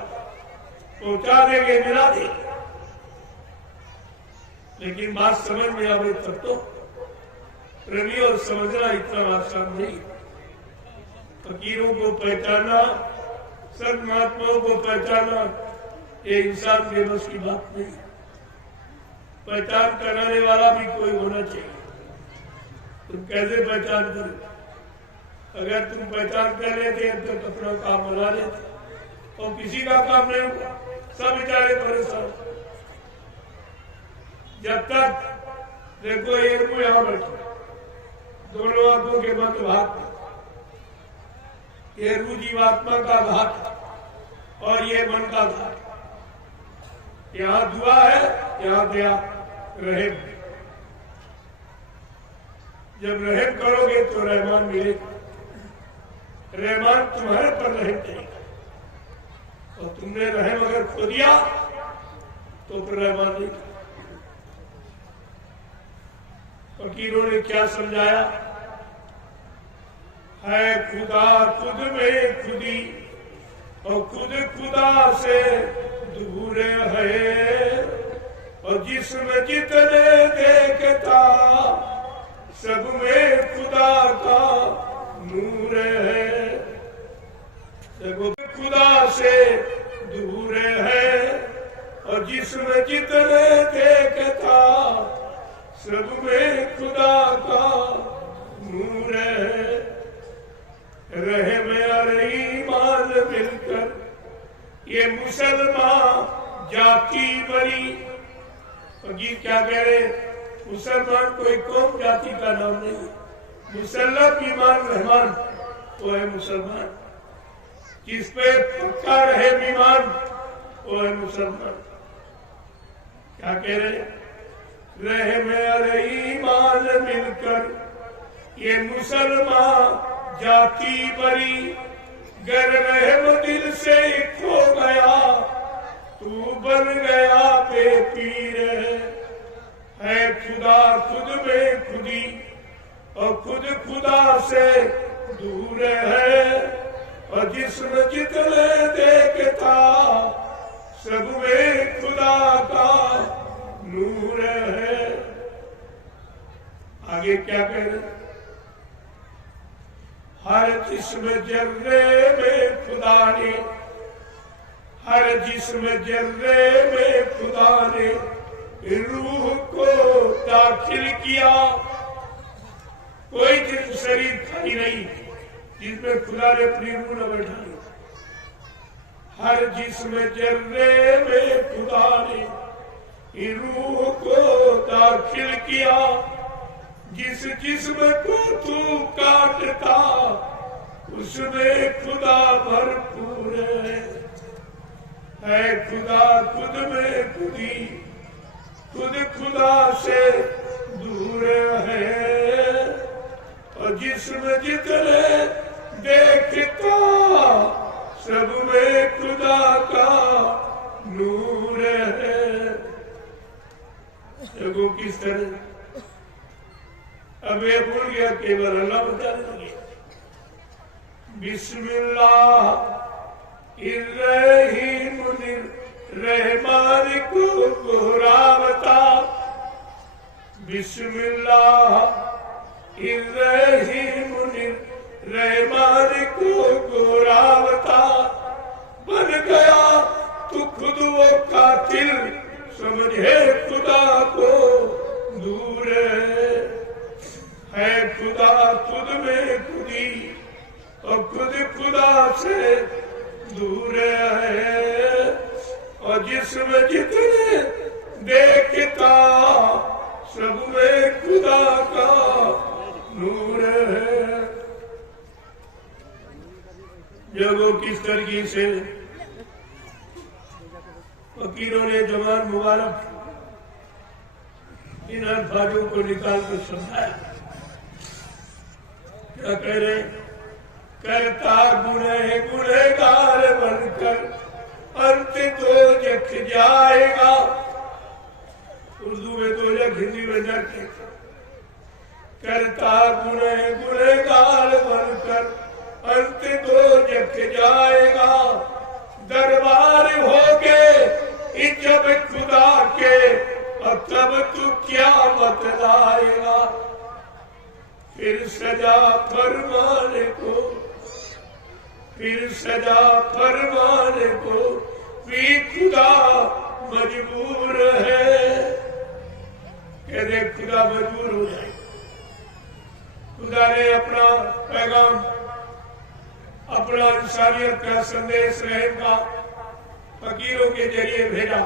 पहुंचा देंगे, मिला देंगे। लेकिन बात समझ में आवे तब तो। प्रेमी और समझना इतना आसान नहीं। फकीरों को पहचाना, संत महात्माओं को पहचाना, ये इंसान के बस की बात नहीं। पहचान कराने वाला भी कोई होना चाहिए। तुम कैसे पहचान करो? अगर तुम पहचान कर लेते तो अपना काम बना लेते, और किसी का काम नहीं हुआ, सब बेचारे परेशान। जब तक देखो ये यहाँ बैठे, दोनों आंखों के मध्य भाग, ये रूह जीवात्मा का घाट और ये मन का घाट। यहाँ दुआ है, यहाँ दया, रहम। जब रहम करोगे तो रहमान मिलेगा, रहमान तुम्हारे पर रहम करेगा, और तुमने रहम अगर खो दिया तो फिर रहमान नहीं। फकीरों ने क्या समझाया? है खुदा खुद में खुदी, और खुद खुदा से दूर है, और जिसमें जितने देखता सब में खुदा का नूर है। देखो खुदा से दूर है, और जिसमें जितने देखता सब में खुदा का नूर है। रहे मेरा ईमान मिलकर ये मुसलमान जाति बनी। फकीर क्या कह रहे? मुसलमान कोई कौम जाति का नाम नहीं, मुसल्लम ईमान रहमान वो है मुसलमान। जिस पे पक्का रहे ईमान वो है मुसलमान। क्या कह रहे? रहे मेरे ईमान मिलकर ये मुसलमान जाति बरी, गर रहम दिल से खो गया तू बन गया बेपीर। है खुदा खुद में खुदी, और खुद खुदा से दूर है, और जिसमें जितने देखता सब में खुदा का नूर है। आगे क्या कह रहे? हर जिस्म जर्रे में खुदा ने, हर जिस्म जर्रे में खुदा ने रूह को दाखिल किया। कोई जिस्म शरीर खाली नहीं जिसमें खुदा ने अपनी रूह न बैठाई। हर जिस्म जर्रे में खुदा ने रूह को दाखिल किया। जिस जिस्म को तू काटता उसमें खुदा भरपूर है। खुदा खुद में खुदी, खुद खुदा से दूर है, और जिसमें जितने देखता सब में खुदा का नूर है। देखो किस तरह अब ये भूल गया, केवल अल्लाह बताने लगे। बिस्मिल्लाह इर्रहीम रहमान को कोहरा बता। बिस्मिल्लाह इर्रहीम रहमान को कोहरा बता। बन गया तू खुद वो कातिल, समझे खुदा को दूर है। खुदा खुद में खुदी, और खुद खुदा से दूर है, और जिसमें जितने देखता सब में खुदा का नूर है। जब वो किस तरीके से फकीरों ने जवान मुबारक इन अल्फाजों को निकाल कर समझाया। क्या कह रहे? करता गुनहगार बनकर अंत तो जख जाएगा। उर्दू में तो जख, हिंदी में जख। करता गुनहगार बनकर अंत तो जख जाएगा। दरबार हो गए जब खुदा के, और तब तू क्या बतलाएगा। फिर सजा फरमाने को, फिर सजा फरमाने को भी खुदा मजबूर है। कहते खुदा मजबूर हो जाए। खुदा ने अपना पैगाम, अपना इंसानियत का संदेश रहम का फकीरों के जरिए भेजा।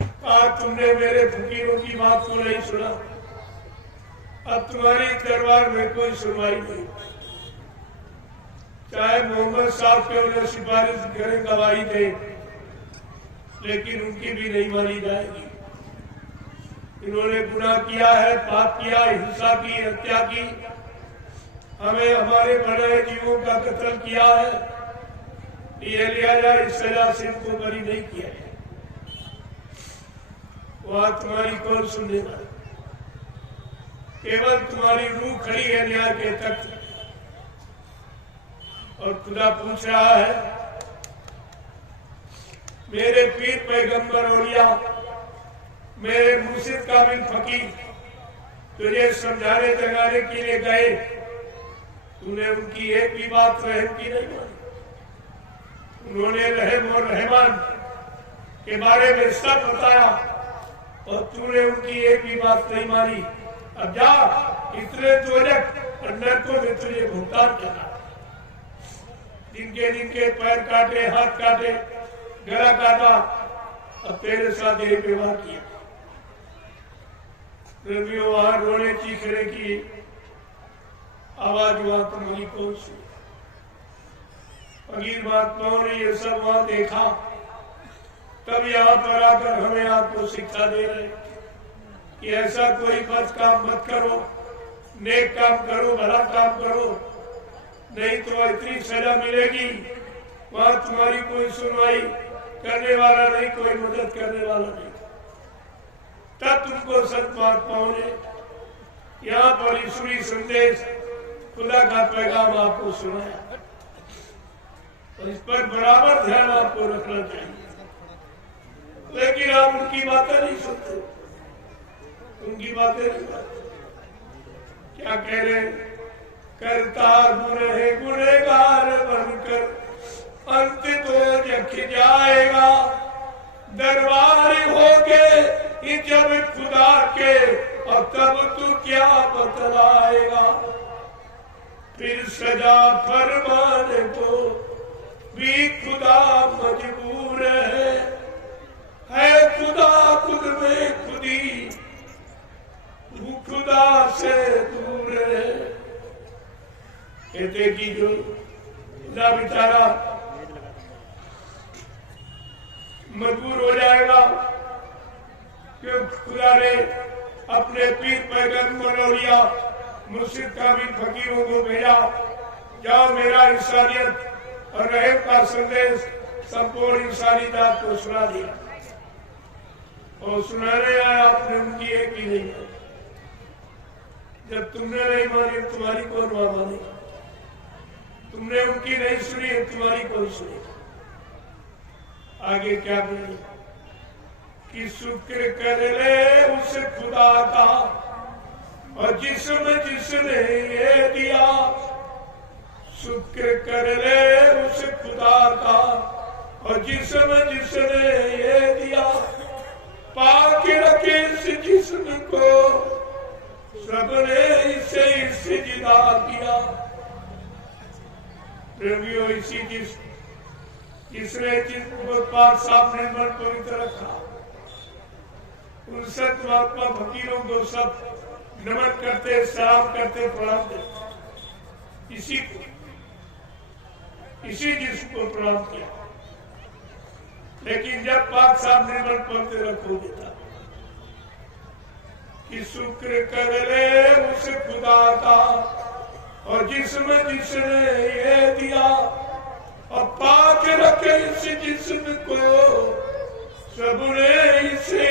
कहा तुमने मेरे फकीरों की बात को नहीं सुना, अब तुम्हारी दरबार में कोई सुनवाई नहीं। चाहे मोहम्मद साहब के उन्हें सिफारिश करें, गवाही दे, लेकिन उनकी भी नहीं मानी जाएगी। इन्होंने गुनाह किया है, पाप किया, हिंसा की, हत्या की, हमें हमारे बड़े जीवों का कत्ल किया है, ये लिया जाए, इस सजा से इनको बरी नहीं किया है। वहां तुम्हारी कौन सुनेगा? केवल तुम्हारी रूह खड़ी है न्याय के तख्त और खुदा पूछ रहा है, मेरे पीर पैगंबर औलिया, मेरे मुर्शिद काबिल फकीर तुझे समझाने जगाने के लिए गए, तूने उनकी एक भी बात रहम की नहीं मानी। उन्होंने रहम और रहमान के बारे में सब बताया और तूने उनकी एक भी बात नहीं मानी। अब जा, इतने दोजख और नरकों में तुझे भुगतान करना। जिनके पैर काटे, हाथ काटे, गला काटा और तेरे साथ यही व्यवहार किया। रवियों वहां रोने चीखने की आवाज वहां तुम्हारी कौन सी? फकीर महात्माओं ने ये सब वहां देखा, तब यहाँ पर आकर हमें आपको शिक्षा दे रहे कि ऐसा कोई बद काम मत करो, नेक काम करो, भला काम करो, नहीं तो इतनी सजा मिलेगी। वहां तुम्हारी कोई सुनवाई करने वाला नहीं, कोई मदद करने वाला नहीं। तब तुमको संत महात्माओं ने यहाँ पर ईश्वरी संदेश, खुदा का पैगाम आपको सुनाया और इस पर बराबर ध्यान आपको रखना चाहिए। लेकिन आप उनकी बातें नहीं सुनते, उनकी बातें नहीं सुनते। क्या कह रहे? करता गुनह गुनहगार बनकर अंत तो जख जाएगा, दरबार होके जब खुदा के, और तब तू क्या बतलाएगा? फिर सजा फरमाने को भी खुदा मजबूर है खुदा खुद में खुदी, तू खुदा से दूर है। कहते कि जो खुदा बेचारा मजबूर हो जाएगा, क्योंकि खुदा ने अपने पीर पैगंबर औलिया, मुर्शिद काबिल फकीरों को भेजा, जाओ मेरा इंसानियत और रहम का संदेश संपूर्ण इंसानी जात को सुना दिया। और सुनाने आया, आपने उनकी एक भी नहीं मानी। जब तुमने नहीं मानी, तुम्हारी कौन मानी? तुमने उनकी नहीं सुनी, तुम्हारी कौन सुनी? आगे क्या बोली कि शुक्र कर ले उस खुदा का और जिसने ये दिया। शुक्र कर ले उस खुदा का और जिसने ये दिया। पाके रखे इस जिस्म को, सबने इसे सिजदा किया। प्रेमियों, इसी जिसने जिसको पाक साफ निर्मल पवित्र रखा, उन सत महात्मा फकीरों को सब नमन करते, सलाम करते, प्रणाम करते। इसी जिसको प्रणाम किया। लेकिन जब पाक साफ निर्मल पवित्र रखोगे तब कि शुक्र कर ले उस खुदा का और जिसने ये दिया। और पाक रखे इस जिस्म को, सबने इसे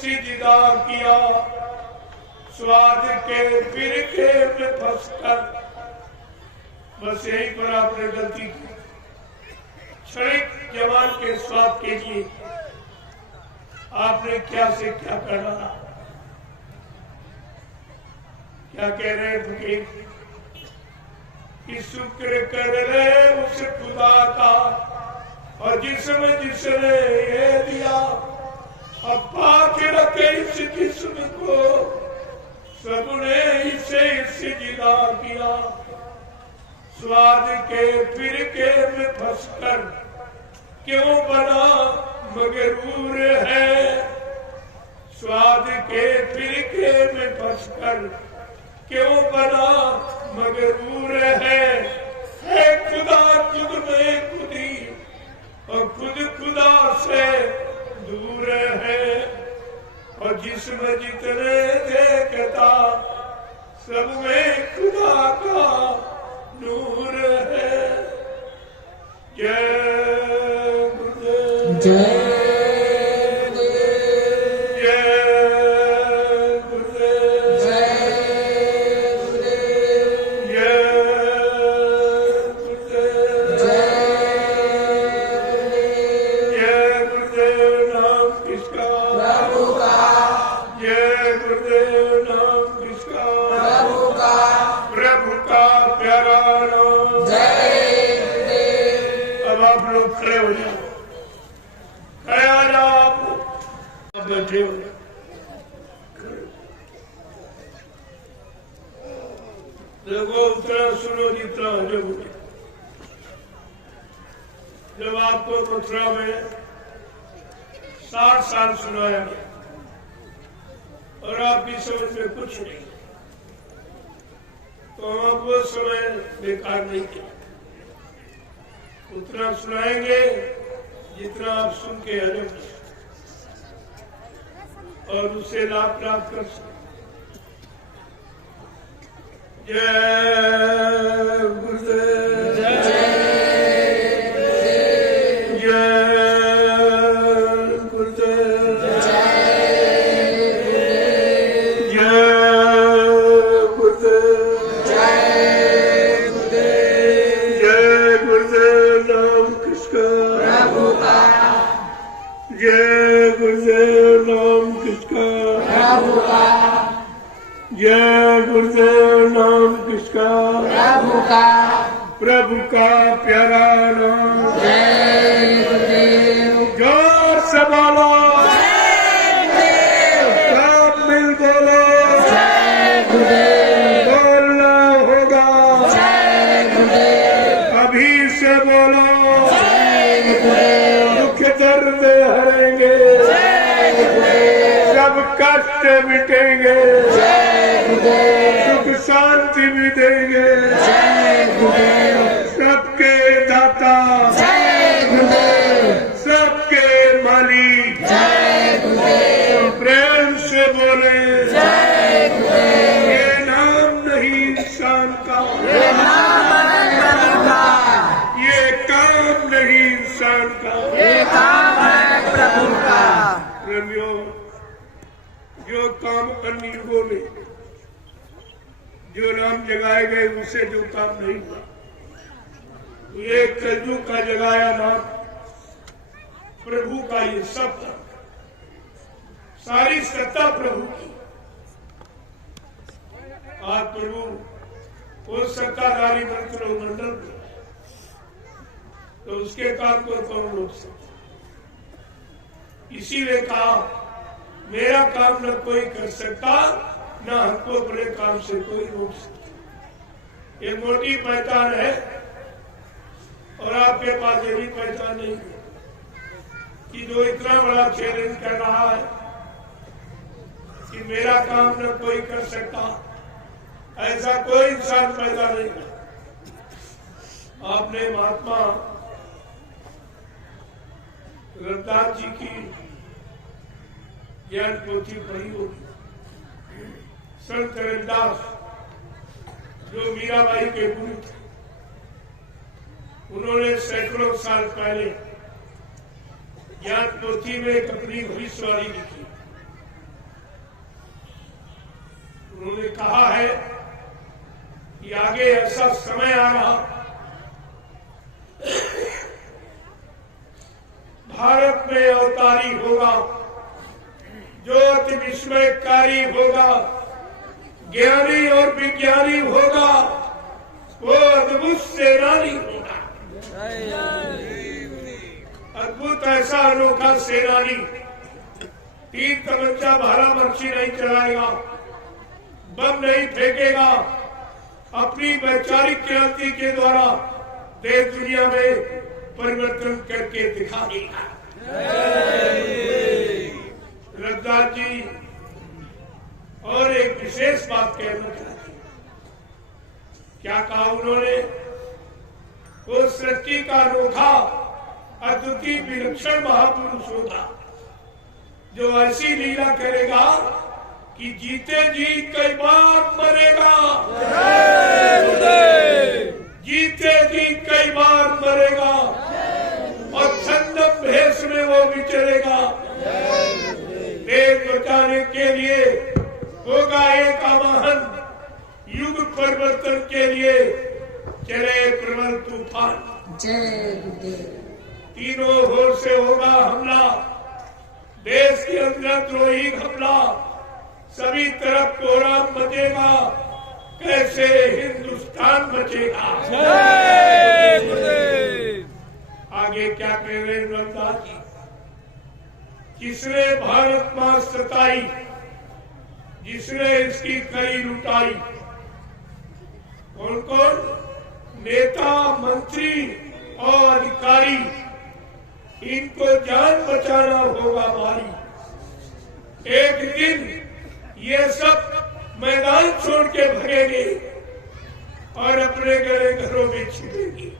सिजदा किया। स्वाद के फिरके में फंसकर, बस यहीं पर आपने गलती की। क्षणिक जवान के स्वाद के लिए आपने क्या से क्या कर रहा। क्या कह रहे हैं फकीर कि शुक्र कर ले उस खुदा का और जिसने ये दिया। अब पाक रखे इस जिस्म को, सबने इसे सिजदा किया। स्वाद के फिरके में फंसकर क्यों बना मगरूर है। स्वाद के फिरके में फंसकर क्यों बना मगरूर है खुदा खुद में खुदी और खुद खुदा से दूर है। और जिसमें जितने देखता, सब में खुदा का नूर है। जय गुरुदेव जय बैठे हो। देखो उतना सुनो जितना जरूरी। जब आपको मथुरा में 60 साल सुनाया गया और आपकी समझ में कुछ नहीं, तो हम वो समय बेकार नहीं किया। उतना सुनाएंगे जितना आप सुन के अजब और उससे लाभ प्राप्त कर सकते। जय गुरुदेव जय गुरुदेव जय गुरुदेव जय गुरुदेव नाम किसका प्रभु का। जय गुरुदेव नाम किसका प्रभु का। जय गुरुदेव नाम किसका प्रभु का। प्रभु का प्यारा नाम। जय गुरुदेव जोर से बोलो सब मिल बोलो जय गुरुदेव। बोलना होगा जय गुरुदेव। अभी से बोलो जय गुरुदेव। दुख दर्द हरेंगे जय गुरुदेव। सब कष्ट मिटेंगे जय गुरुदेव। सुख शांति भी देंगे जय गुरुदेव। सबके दाता जय गुरुदेव। सबके मालिक जय गुरुदेव। प्रेम से बोले जय गुरुदेव। ये नाम नहीं इंसान का, ये नाम है प्रभु का। ये काम नहीं इंसान का, ये काम है प्रभु का। प्रेमियों, जो काम अन्य युगों में जो नाम जगाए गए उनसे जो काम नहीं हुआ, ये कलयुग का जगाया नाम प्रभु का। ये सब था, सारी सत्ता प्रभु की। आज प्रभु वो सत्ताधारी मंत्रिमंडल में, तो उसके काम को कौन रोक सकता। इसीलिए कहा मेरा काम न कोई कर सकता, न हमको अपने काम से कोई रोक सकता। ये मोटी पहचान है और आपके पास ये भी पहचान नहीं है कि जो इतना बड़ा चैलेंज कर रहा है कि मेरा काम न कोई कर सकता, ऐसा कोई इंसान पैदा नहीं है। आपने महात्मा रविदास जी की ज्ञान पोथी पढ़ी होगी। संत रविदास जो मीराबाई के गुरु थे, उन्होंने सैकड़ों साल पहले ज्ञान पोथी में एक अपनी भविष्यवाणी लिखी। उन्होंने कहा है कि आगे ऐसा समय आ रहा, भारत में अवतारी होगा जो अति विस्मयकारी होगा, ज्ञानी और विज्ञानी होगा, वो अद्भुत सेनानी होगा। अद्भुत ऐसा अनोखा सेनानी, तीर तमंचा भाला बर्छी नहीं चलाएगा, बम नहीं फेंकेगा, अपनी वैचारिक क्रांति के द्वारा देश दुनिया में परिवर्तन करके दिखा देगा। रविदास जी और एक विशेष बात कहना चाहती। क्या कहा उन्होंने? वो सृष्टि का अनोखा अद्वितीय विलक्षण महापुरुष होगा जो ऐसी लीला करेगा कि जीते जी कई बार मरेगा। परिवर्तन के लिए चले प्रबल तूफान। जय गुरुदेव। तीनों ओर से होगा हमला, देश के अंदर द्रोही हमला, सभी तरफ कोहराम मचेगा, कैसे हिंदुस्तान बचेगा। जय गुरुदेव। आगे क्या कह रहे रविदास जी, किसने भारत मां सताई, जिसने इसकी कई लुटाई। कौन कौन? नेता, मंत्री और अधिकारी, इनको जान बचाना होगा भारी। एक दिन ये सब मैदान छोड़ के भगेंगे और अपने गले घरों में छिपेंगे।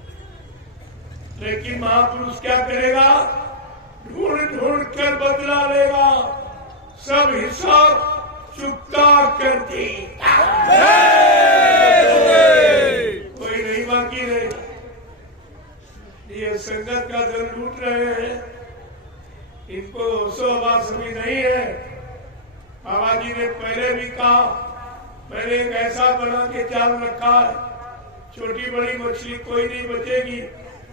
लेकिन महापुरुष क्या करेगा? ढूंढ ढूंढ कर बदला लेगा, सब हिसाब चुकता कर देगा। कोई नहीं बाकी रहेगा। ये संगत का धन लूट रहे हैं, इनको होशो-हवास भी नहीं है। बाबा जी ने पहले भी कहा, मैंने एक ऐसा बना के जाल रखा है, छोटी बड़ी मछली कोई नहीं बचेगी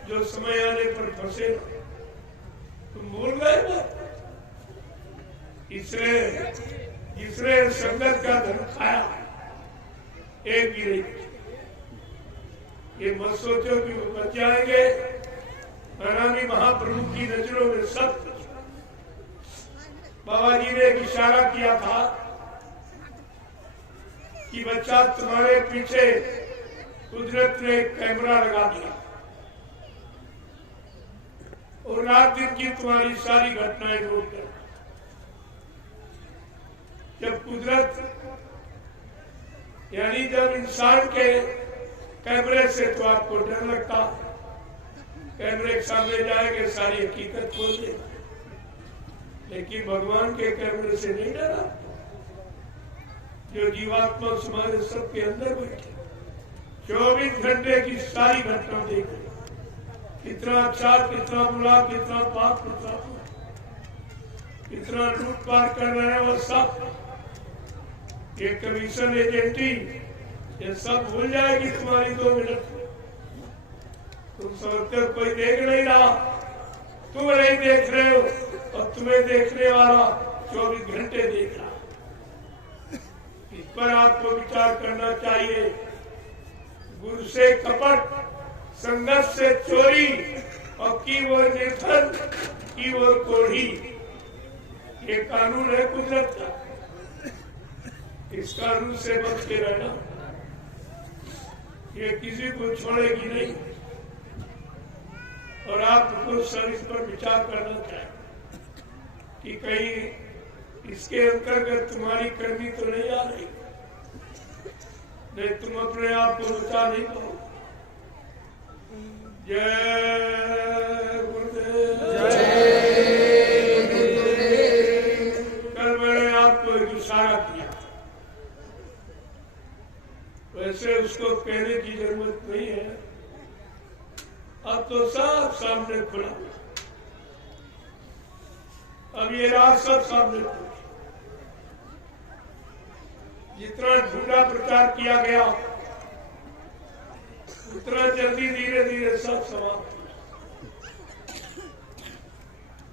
जो समय आने पर फंसे। तुम भूल गए ना? इसने संगत का धन खाया, एक भी नहीं। ये मत सोचो कि वो बच जाएंगे। हरामी महाप्रभु की नजरों में सब कुछ। बाबा जी ने एक इशारा किया था कि बच्चा तुम्हारे पीछे कुदरत ने एक कैमरा लगा दिया और रात दिन की तुम्हारी सारी घटनाएं नोट कर। जब कुदरत यानी जब इंसान के कैमरे से तो आपको डर लगता, कैमरे के सामने जाएंगे सारी हकीकत खोल दे, लेकिन भगवान के कैमरे से नहीं डरा। जो जीवात्मा तुम्हारे सबके अंदर बैठे 24 घंटे की सारी घटना देख रहे, कितना अच्छा, कितना बुरा, कितना पाप, कितना कितना लूटपाट कर रहे हैं वो सब। ये कमीशन एजेंटी ये सब भूल जाएगी तुम्हारी 2 मिनट। तुम समझते हो कोई देख नहीं रहा, तुम नहीं देख रहे हो और तुम्हें देखने वाला 24 घंटे देख रहा। इस पर आपको विचार करना चाहिए। गुरु से कपट, संगत से चोरी और की वो निर्धन, की वो कोढ़ी, ये कानून है कुदरत का। इस कानून से बच के रहना, ये किसी को छोड़ेगी नहीं। और आपको सर इस पर विचार करना चाहिए कि कहीं इसके अंतर्गत तुम्हारी करनी तो नहीं आ रही, नहीं तुम अपने आप को बचा नहीं पाओ। जय गुरुदेव। कल मैंने आपको एक इशारा किया, वैसे उसको कहने की जरूरत नहीं है, अब तो सब सामने खुला। अब ये रात सब सामने खुला। जितना झूठा प्रचार किया गया उतना जल्दी धीरे धीरे सब समाप्त हो,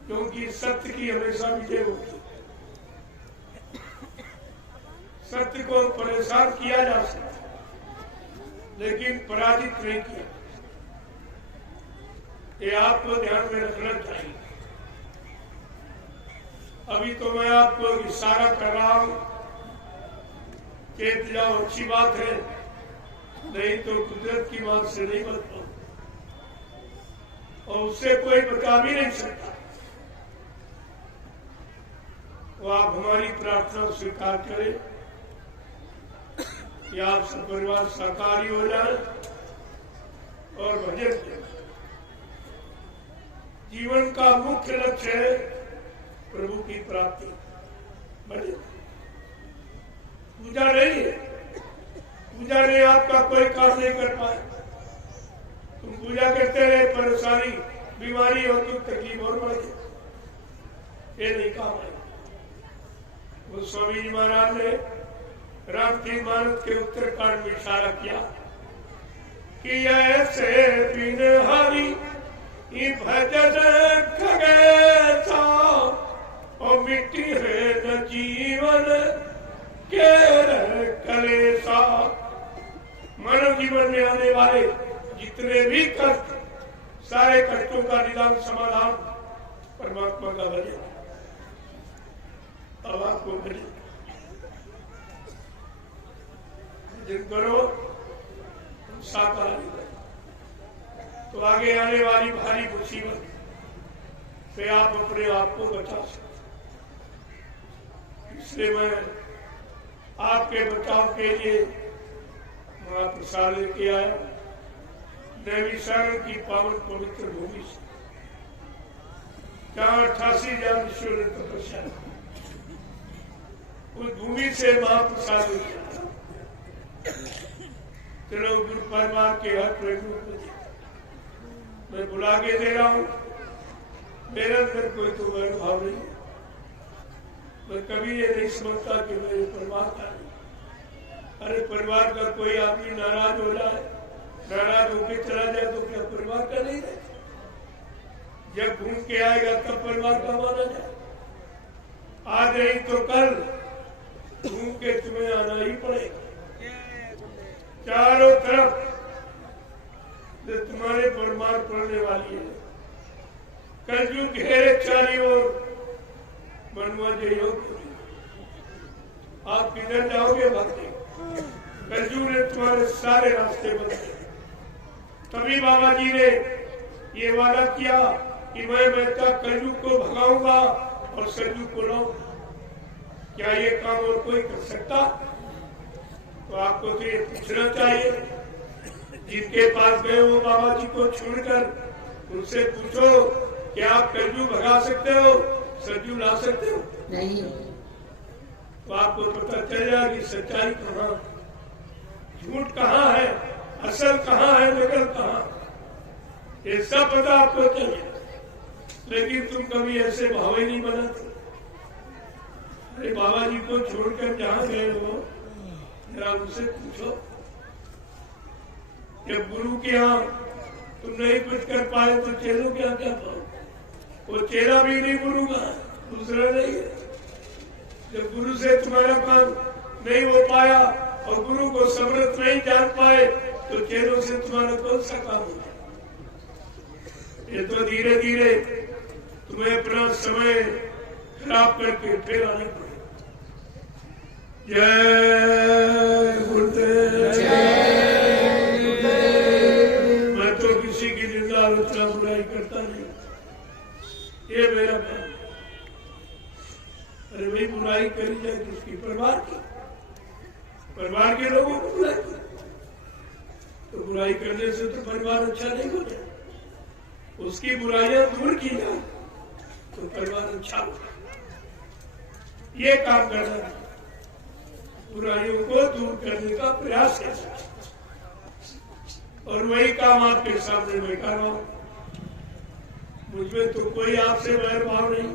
क्योंकि सत्य की हमेशा विजय होती। सत्य को परेशान किया जा सकता, लेकिन पराजित नहीं किया। ये आपको ध्यान में रखना चाहिए। अभी तो मैं आपको इशारा कर रहा हूं कि जाओ, अच्छी बात है, नहीं तो कुदरत की बात से नहीं बच पाओ और उससे कोई बचा भी नहीं सकता। वो आप हमारी प्रार्थना स्वीकार करें कि आप सब परिवार साकारी हो जाए और भजन करें। जीवन का मुख्य लक्ष्य है प्रभु की प्राप्ति, भजन। पूजा नहीं है, पूजा ने आपका कोई काम नहीं कर पाए। तुम पूजा करते रहे, परेशानी, बीमारी और दुख तकलीफ और बढ़ गई, ये नहीं काम है। वो स्वामी जी महाराज ने राम जी मानस के उत्तरकांड में इशारा किया कि ऐसे बिन हरि भजन खगेसा और मिट्टी है न जीवन के कलेसा। मानव जीवन में आने वाले जितने भी कष्ट, सारे कष्टों का निदान समाधान परमात्मा का भजन। अब आपको भजन करो साकार, तो आगे आने वाली भारी मुसीबत से आप अपने आप को बचा सकते। इसलिए मैं आपके बचाव के लिए महाप्रसाद लेके आया नैमिषारण्य की पावन पवित्र भूमि से, जहाँ 88,000 ऋषियों ने तपस्या की। उस भूमि से महाप्रसाद लेके आया। चलो गुरु परिवार के हर प्रयोग मैं बुला के दे रहा हूं। मेरे अंदर कोई तो वैर भाव नहीं है। मैं कभी ये नहीं समझता कि मेरे परिवार का नहीं। अरे परिवार का कोई आदमी नाराज हो जाए, नाराज होकर चला जाए तो क्या परिवार का नहीं रहे? जब घूम के आएगा तब परिवार का माना जाए। आज नहीं तो कल घूम के तुम्हें आना ही पड़ेगा। चारों तरफ जो तुम्हारे परमार पड़ने वाली है, कलयुग घेरे चारी ओर, मनवा जय योग्य। आप किधर जाओगे भक्ति? कलयुग ने तुम्हारे सारे रास्ते बंद किए। तभी बाबा जी ने ये वादा किया कि मैं बेहतर कलयुग को भगाऊंगा और सलयुग को लाऊंगा। क्या ये काम और कोई कर सकता? तो आपको तो ये पूछना चाहिए, जिनके पास गए हो बाबा जी को छोड़कर, उनसे पूछो कि आप कलयुग भगा सकते हो, सलयुग ला सकते हो? नहीं। तो आपको पता चल जाएगा कि सच्चाई कहाँ, झूठ कहाँ है, असल कहाँ है, नकल कहाँ, ये सब पता आपको चाहिए। लेकिन तुम कभी ऐसे भाव ही नहीं बनाते। अरे बाबा जी को छोड़कर जहाँ गए हो, जरा उनसे पूछो। जब गुरु के यहाँ तुम नहीं कुछ कर पाए तो चेलों क्या क्या पाओ? वो चेला भी नहीं गुरु का, दूसरा नहीं है। जब गुरु से तुम्हारा काम नहीं हो पाया और गुरु को समर्थ नहीं जान पाए तो चेलों से तुम्हारा कौन सा काम होगा? ये तो धीरे धीरे तुम्हें अपना समय खराब करके फिर आने पड़े। जय गुरुदेव। मैं तो किसी की निंदा आलोचना बुराई करता नहीं, ये मेरा काम। अरे भाई बुराई करी जाए किसकी? परिवार के लोगों को बुराई करें तो बुराई करने से तो परिवार अच्छा नहीं होता। उसकी बुराइयां दूर की जाए तो परिवार अच्छा होता। ये काम करना है, बुराइयों को दूर करने का प्रयास करना, और वही काम आपके सामने मैं कर रहा हूं। मुझमें तो कोई आपसे वैर भाव नहीं।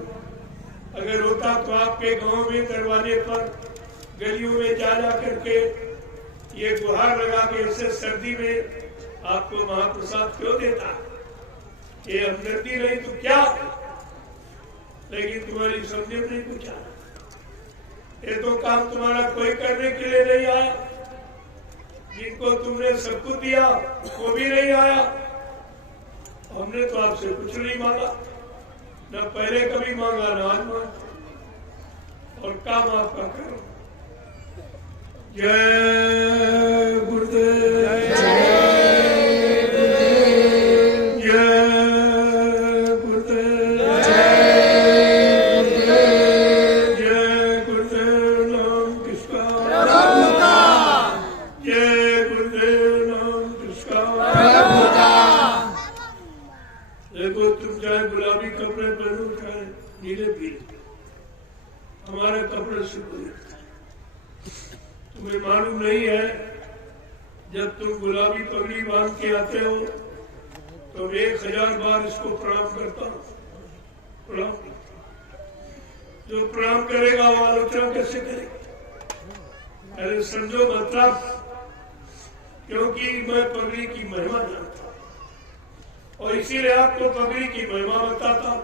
अगर होता तो आपके गांव में दरवाजे पर, गलियों में जा करके ये गुहार लगा के इसे सर्दी में आपको महाप्रसाद क्यों देता? ये हमदर्दी नहीं तो क्या? लेकिन तुम्हारी समझ में नहीं कुछ आया। ये तो काम तुम्हारा कोई करने के लिए नहीं आया। जिनको तुमने सब कुछ दिया वो भी नहीं आया। हमने तो आपसे कुछ नहीं मांगा, न पहले कभी मांगा न आज मांगा, और काम आपका करो। जय गुरुदेव। जय गुरुदेव। जय गुरुदेव। नाम किसका? प्रभु का। जय गुरुदेव। नाम किसका? प्रभु का। देखो तुम चाहे गुलाबी कपड़े पहनो चाहे नीले पीले, हमारे कपड़े से कोई तुम्हें मालूम नहीं है। जब तुम गुलाबी पगड़ी बांध के आते हो तो 1000 बार इसको प्रणाम करता हूँ। प्रणाम जो प्रणाम करेगा वो आलोचना कैसे करेगा? अरे समझो मतलब, क्योंकि मैं पगड़ी की महिमा जानता हूं और इसीलिए आपको पगड़ी की महिमा बताता हूं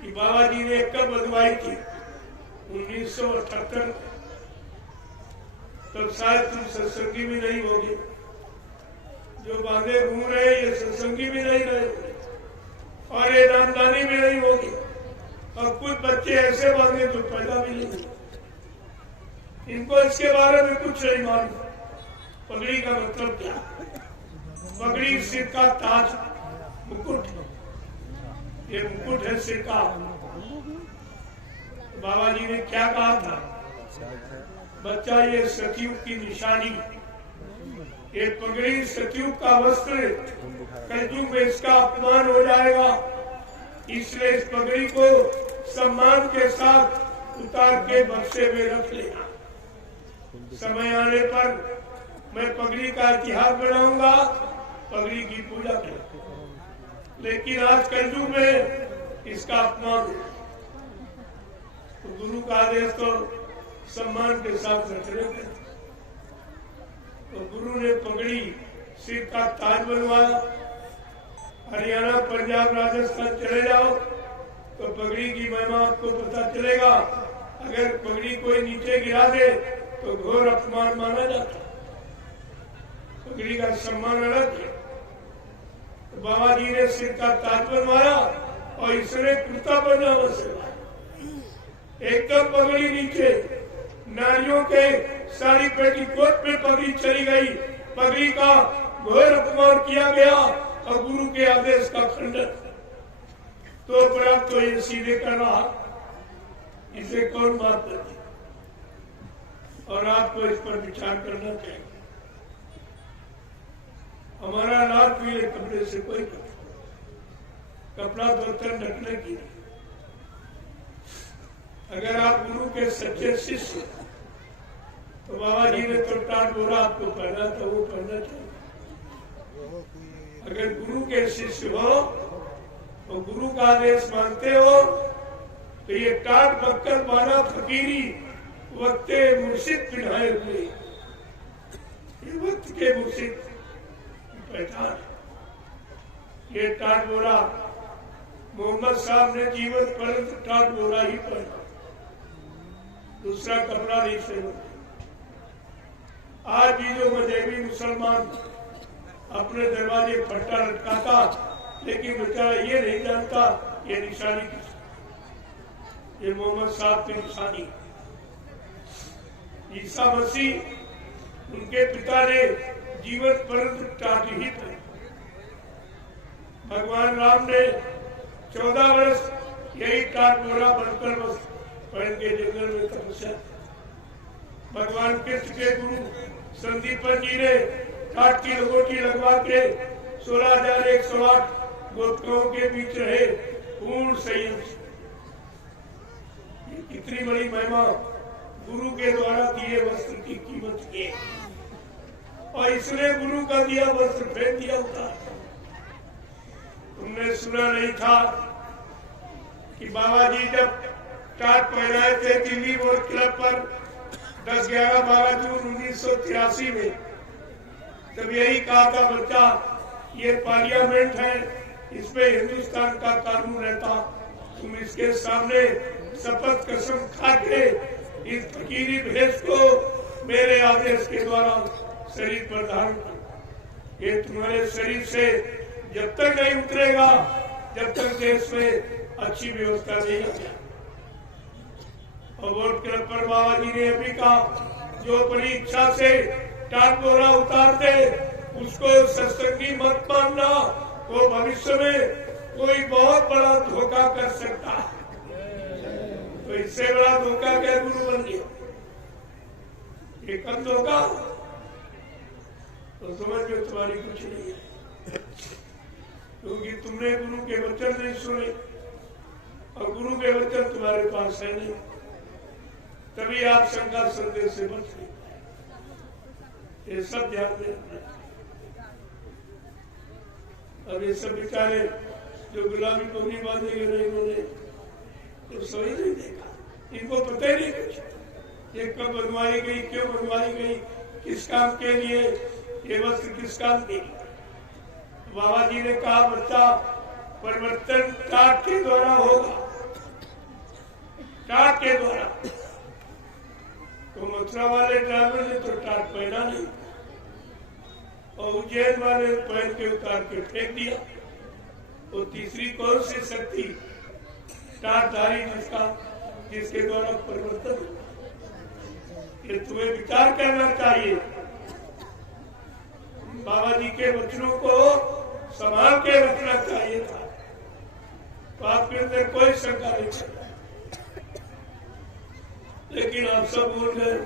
कि बाबा जी ने कब बंधवाई थी 1978। तब शायद तुम सत्संगी भी नहीं होगे, जो बांधे घूम रहे ये सत्संगी भी नहीं रहे और ये नामदानी भी नहीं होगी, और कुछ बच्चे ऐसे बांधे जो पैदा भी नहीं, इनको इसके बारे में कुछ नहीं मालूम। पगड़ी का मतलब क्या? पगड़ी सिर का ताज, मुकुट, ये मुकुट है सिर का। बाबा जी ने क्या कहा था? बच्चा, ये सतयुग की निशानी, ये पगड़ी सतयुग का वस्त्र, कलयुग में इसका अपमान हो जाएगा, इसलिए इस पगड़ी को सम्मान के साथ उतार के बक्से में रख लेना। समय आने पर मैं पगड़ी का इतिहास बनाऊंगा, पगड़ी की पूजा करूंगा, लेकिन आज कलयुग में इसका अपमान, तो गुरु का आदेश तो सम्मान के साथ रखने का। तो गुरु ने पगड़ी सिर का ताज बनवाया। हरियाणा, पंजाब, राजस्थान चले जाओ तो पगड़ी की महिमा आपको पता चलेगा। अगर पगड़ी कोई नीचे गिरा दे तो घोर अपमान माना जाता। पगड़ी का सम्मान अलग है। तो बाबा जी ने सिर का ताज बनवाया और इसने कुर्ता पजामा सिलवाया, एकदम पगड़ी नीचे। नारियों के साड़ी पेटीकोट में पगड़ी चली गई, पगड़ी का घोर अपमान किया गया और गुरु के आदेश का खंडन। तो प्राप्त तो ये सीधे कर रहा, इसे कौन बात करती? और आपको इस पर विचार करना चाहिए। हमारा लाल पीले कपड़े से कोई कपड़ा बर्तन ढकने की। अगर आप गुरु के सच्चे शिष्य, तो बाबा जी ने तो टाट बोरा आपको पहना था, वो पहनना चाहिए। अगर गुरु के शिष्य हो तो गुरु का आदेश मानते हो, तो ये टाट बक्कर बाना फकीरी वक्ते मुर्शिद पिढ़ाए हुए, ये वक्त के मुर्शिद पहचान। ये टाट बोरा मोहम्मद साहब ने जीवन पर्यंत टाट बोरा ही पहना, दूसरा कपड़ा नहीं से। आज भी जो मजहबी मुसलमान अपने दरवाजे फट्टा लटकाता, लेकिन बेचारा ये नहीं जानता ये निशानी किस, ये मोहम्मद साहब की निशानी। ईसा मसीह उनके पिता ने जीवन पर्यंत टाट ही पहनी। भगवान राम ने 14 वर्ष यही टाट बोरा बनकर बस पहन के जंगल में तपस्या। भगवान कृष्ण के गुरु संदीपन जी ने टाट की लंगोटी लगवा के 16,108 गोपियों के बीच रहे पूर्ण संयम। कितनी बड़ी महिमा गुरु के द्वारा दिए वस्त्र की कीमत की, और इसने गुरु का दिया वस्त्र फेंक दिया होता। तुमने सुना नहीं था कि बाबा जी जब टाट पहनाए थे दिल्ली बोर्ड क्लब पर 10, 11, 12 जून 1983 में, तब यही कहा था, बच्चा ये पार्लियामेंट है, इसमें हिंदुस्तान का कानून रहता, तुम इसके सामने शपथ कसम खा के इस फकीरी भेष को मेरे आदेश के द्वारा शरीर पर धारण करो। ये तुम्हारे शरीर से जब तक नहीं उतरेगा, जब तक देश में अच्छी व्यवस्था नहीं आती। और वोट क्लब पर बाबा जी ने अभी कहा, जो बड़ी इच्छा से टाट बोरा उतार दे उसको सत्संगी मत मानना, वो भविष्य में कोई बहुत बड़ा धोखा कर सकता है। तो इससे बड़ा धोखा क्या गुरु बन गया? ये कम धोखा तो समझ में तुम्हारी कुछ नहीं है, क्योंकि तुमने गुरु के वचन नहीं सुने और गुरु के वचन तुम्हारे पास है नहीं, तभी आप शंका संदेह से बच गए। ये सब ध्यान में। अब ये सब बेचारे जो गुलामी को नहीं बांधेंगे नहीं, उन्होंने तो सही नहीं देखा, इनको पता ही नहीं कुछ। ये कब बनवाई गई, क्यों बनवाई गई, किस काम के लिए, ये वस्त्र किस काम के? बाबा जी ने कहा बच्चा परिवर्तन टाट के द्वारा होगा, टाट के द्वारा। तो मथुरा वाले ड्राइवर ने तो टाट पहना नहीं और उज्जैन वाले पहन के उतार के फेंक दिया। वो तीसरी कौन सी शक्ति टाटधारी जिसके द्वारा परिवर्तन? ये तुम्हें विचार करना चाहिए। बाबा जी के वचनों को संभाल के रखना चाहिए था, तो आपके अंदर कोई शंका नहीं चल। लेकिन आप सब भूल गए,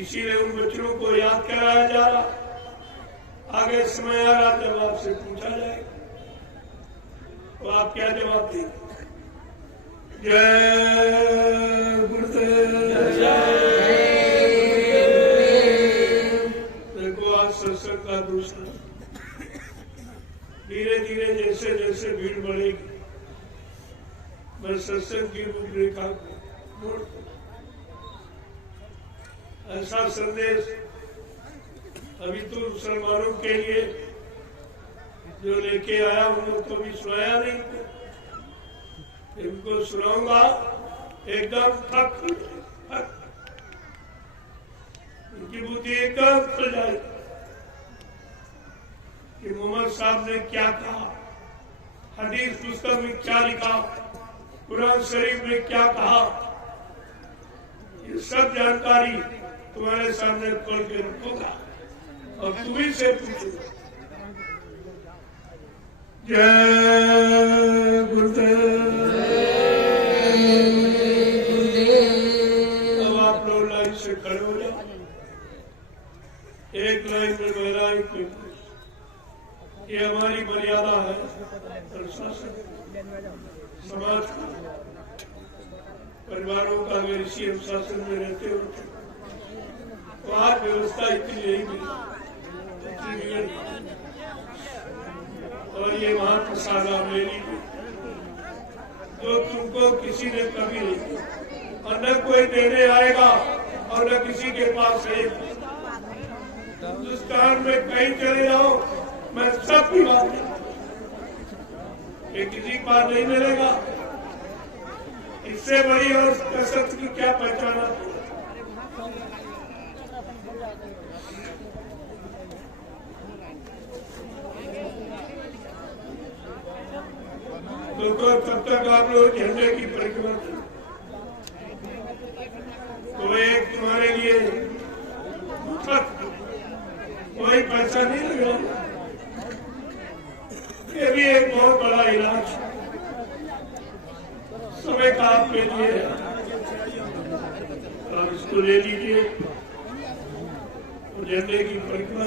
इसीलिए उन बच्चों को याद कराया जा रहा। आगे समय आ रहा जब आपसे पूछा जाएगा तो आप क्या जवाब देंगे? जय गुरुदेव। देखो आज सत्संग का दूसरा, धीरे धीरे जैसे जैसे भीड़ बढ़ेगी मैं सत्संग की रूपरेखा को ऐसा संदेश अभी तो मुसलमानों के लिए जो लेके आया हूं तो भी सुनाया नहीं, इनको सुनाऊंगा एकदम थक उनकी बुद्धि एकदम खुल जाएगी कि मोहम्मद साहब ने क्या कहा, हदीस पुस्तक में क्या लिखा, कुरान शरीफ में क्या कहा। ये सब जानकारी तुम्हारे सामने खोल के रखूंगा और तुम्ही से पूछूंगा। जय गुरुदेव। अब आप लोग लाइन से खड़े हो जाओ, एक लाइन में मेरा एक में, ये हमारी मर्यादा है प्रशासन समाज का, परिवारों का। अगर इसी अनुशासन में रहते होते तो आज व्यवस्था इतनी नहीं मिली। और ये महाप्रसादा मेरी जो तुमको किसी ने कभी नहीं दिया और न कोई देने आएगा और न किसी के पास है। हिंदुस्तान में कहीं चले जाओ मैं सब की बात ये किसी पार नहीं मिलेगा। इससे बड़ी और कसरत की क्या पहचाना? तो तब तक आप लोग झंडे की परिक्रमा करें, तो एक तुम्हारे लिए कोई पैसा नहीं लगा। ये भी एक बहुत बड़ा इलाज समय का आपके लिए है, आप इसको ले लीजिए और झंडे की परिक्रमा।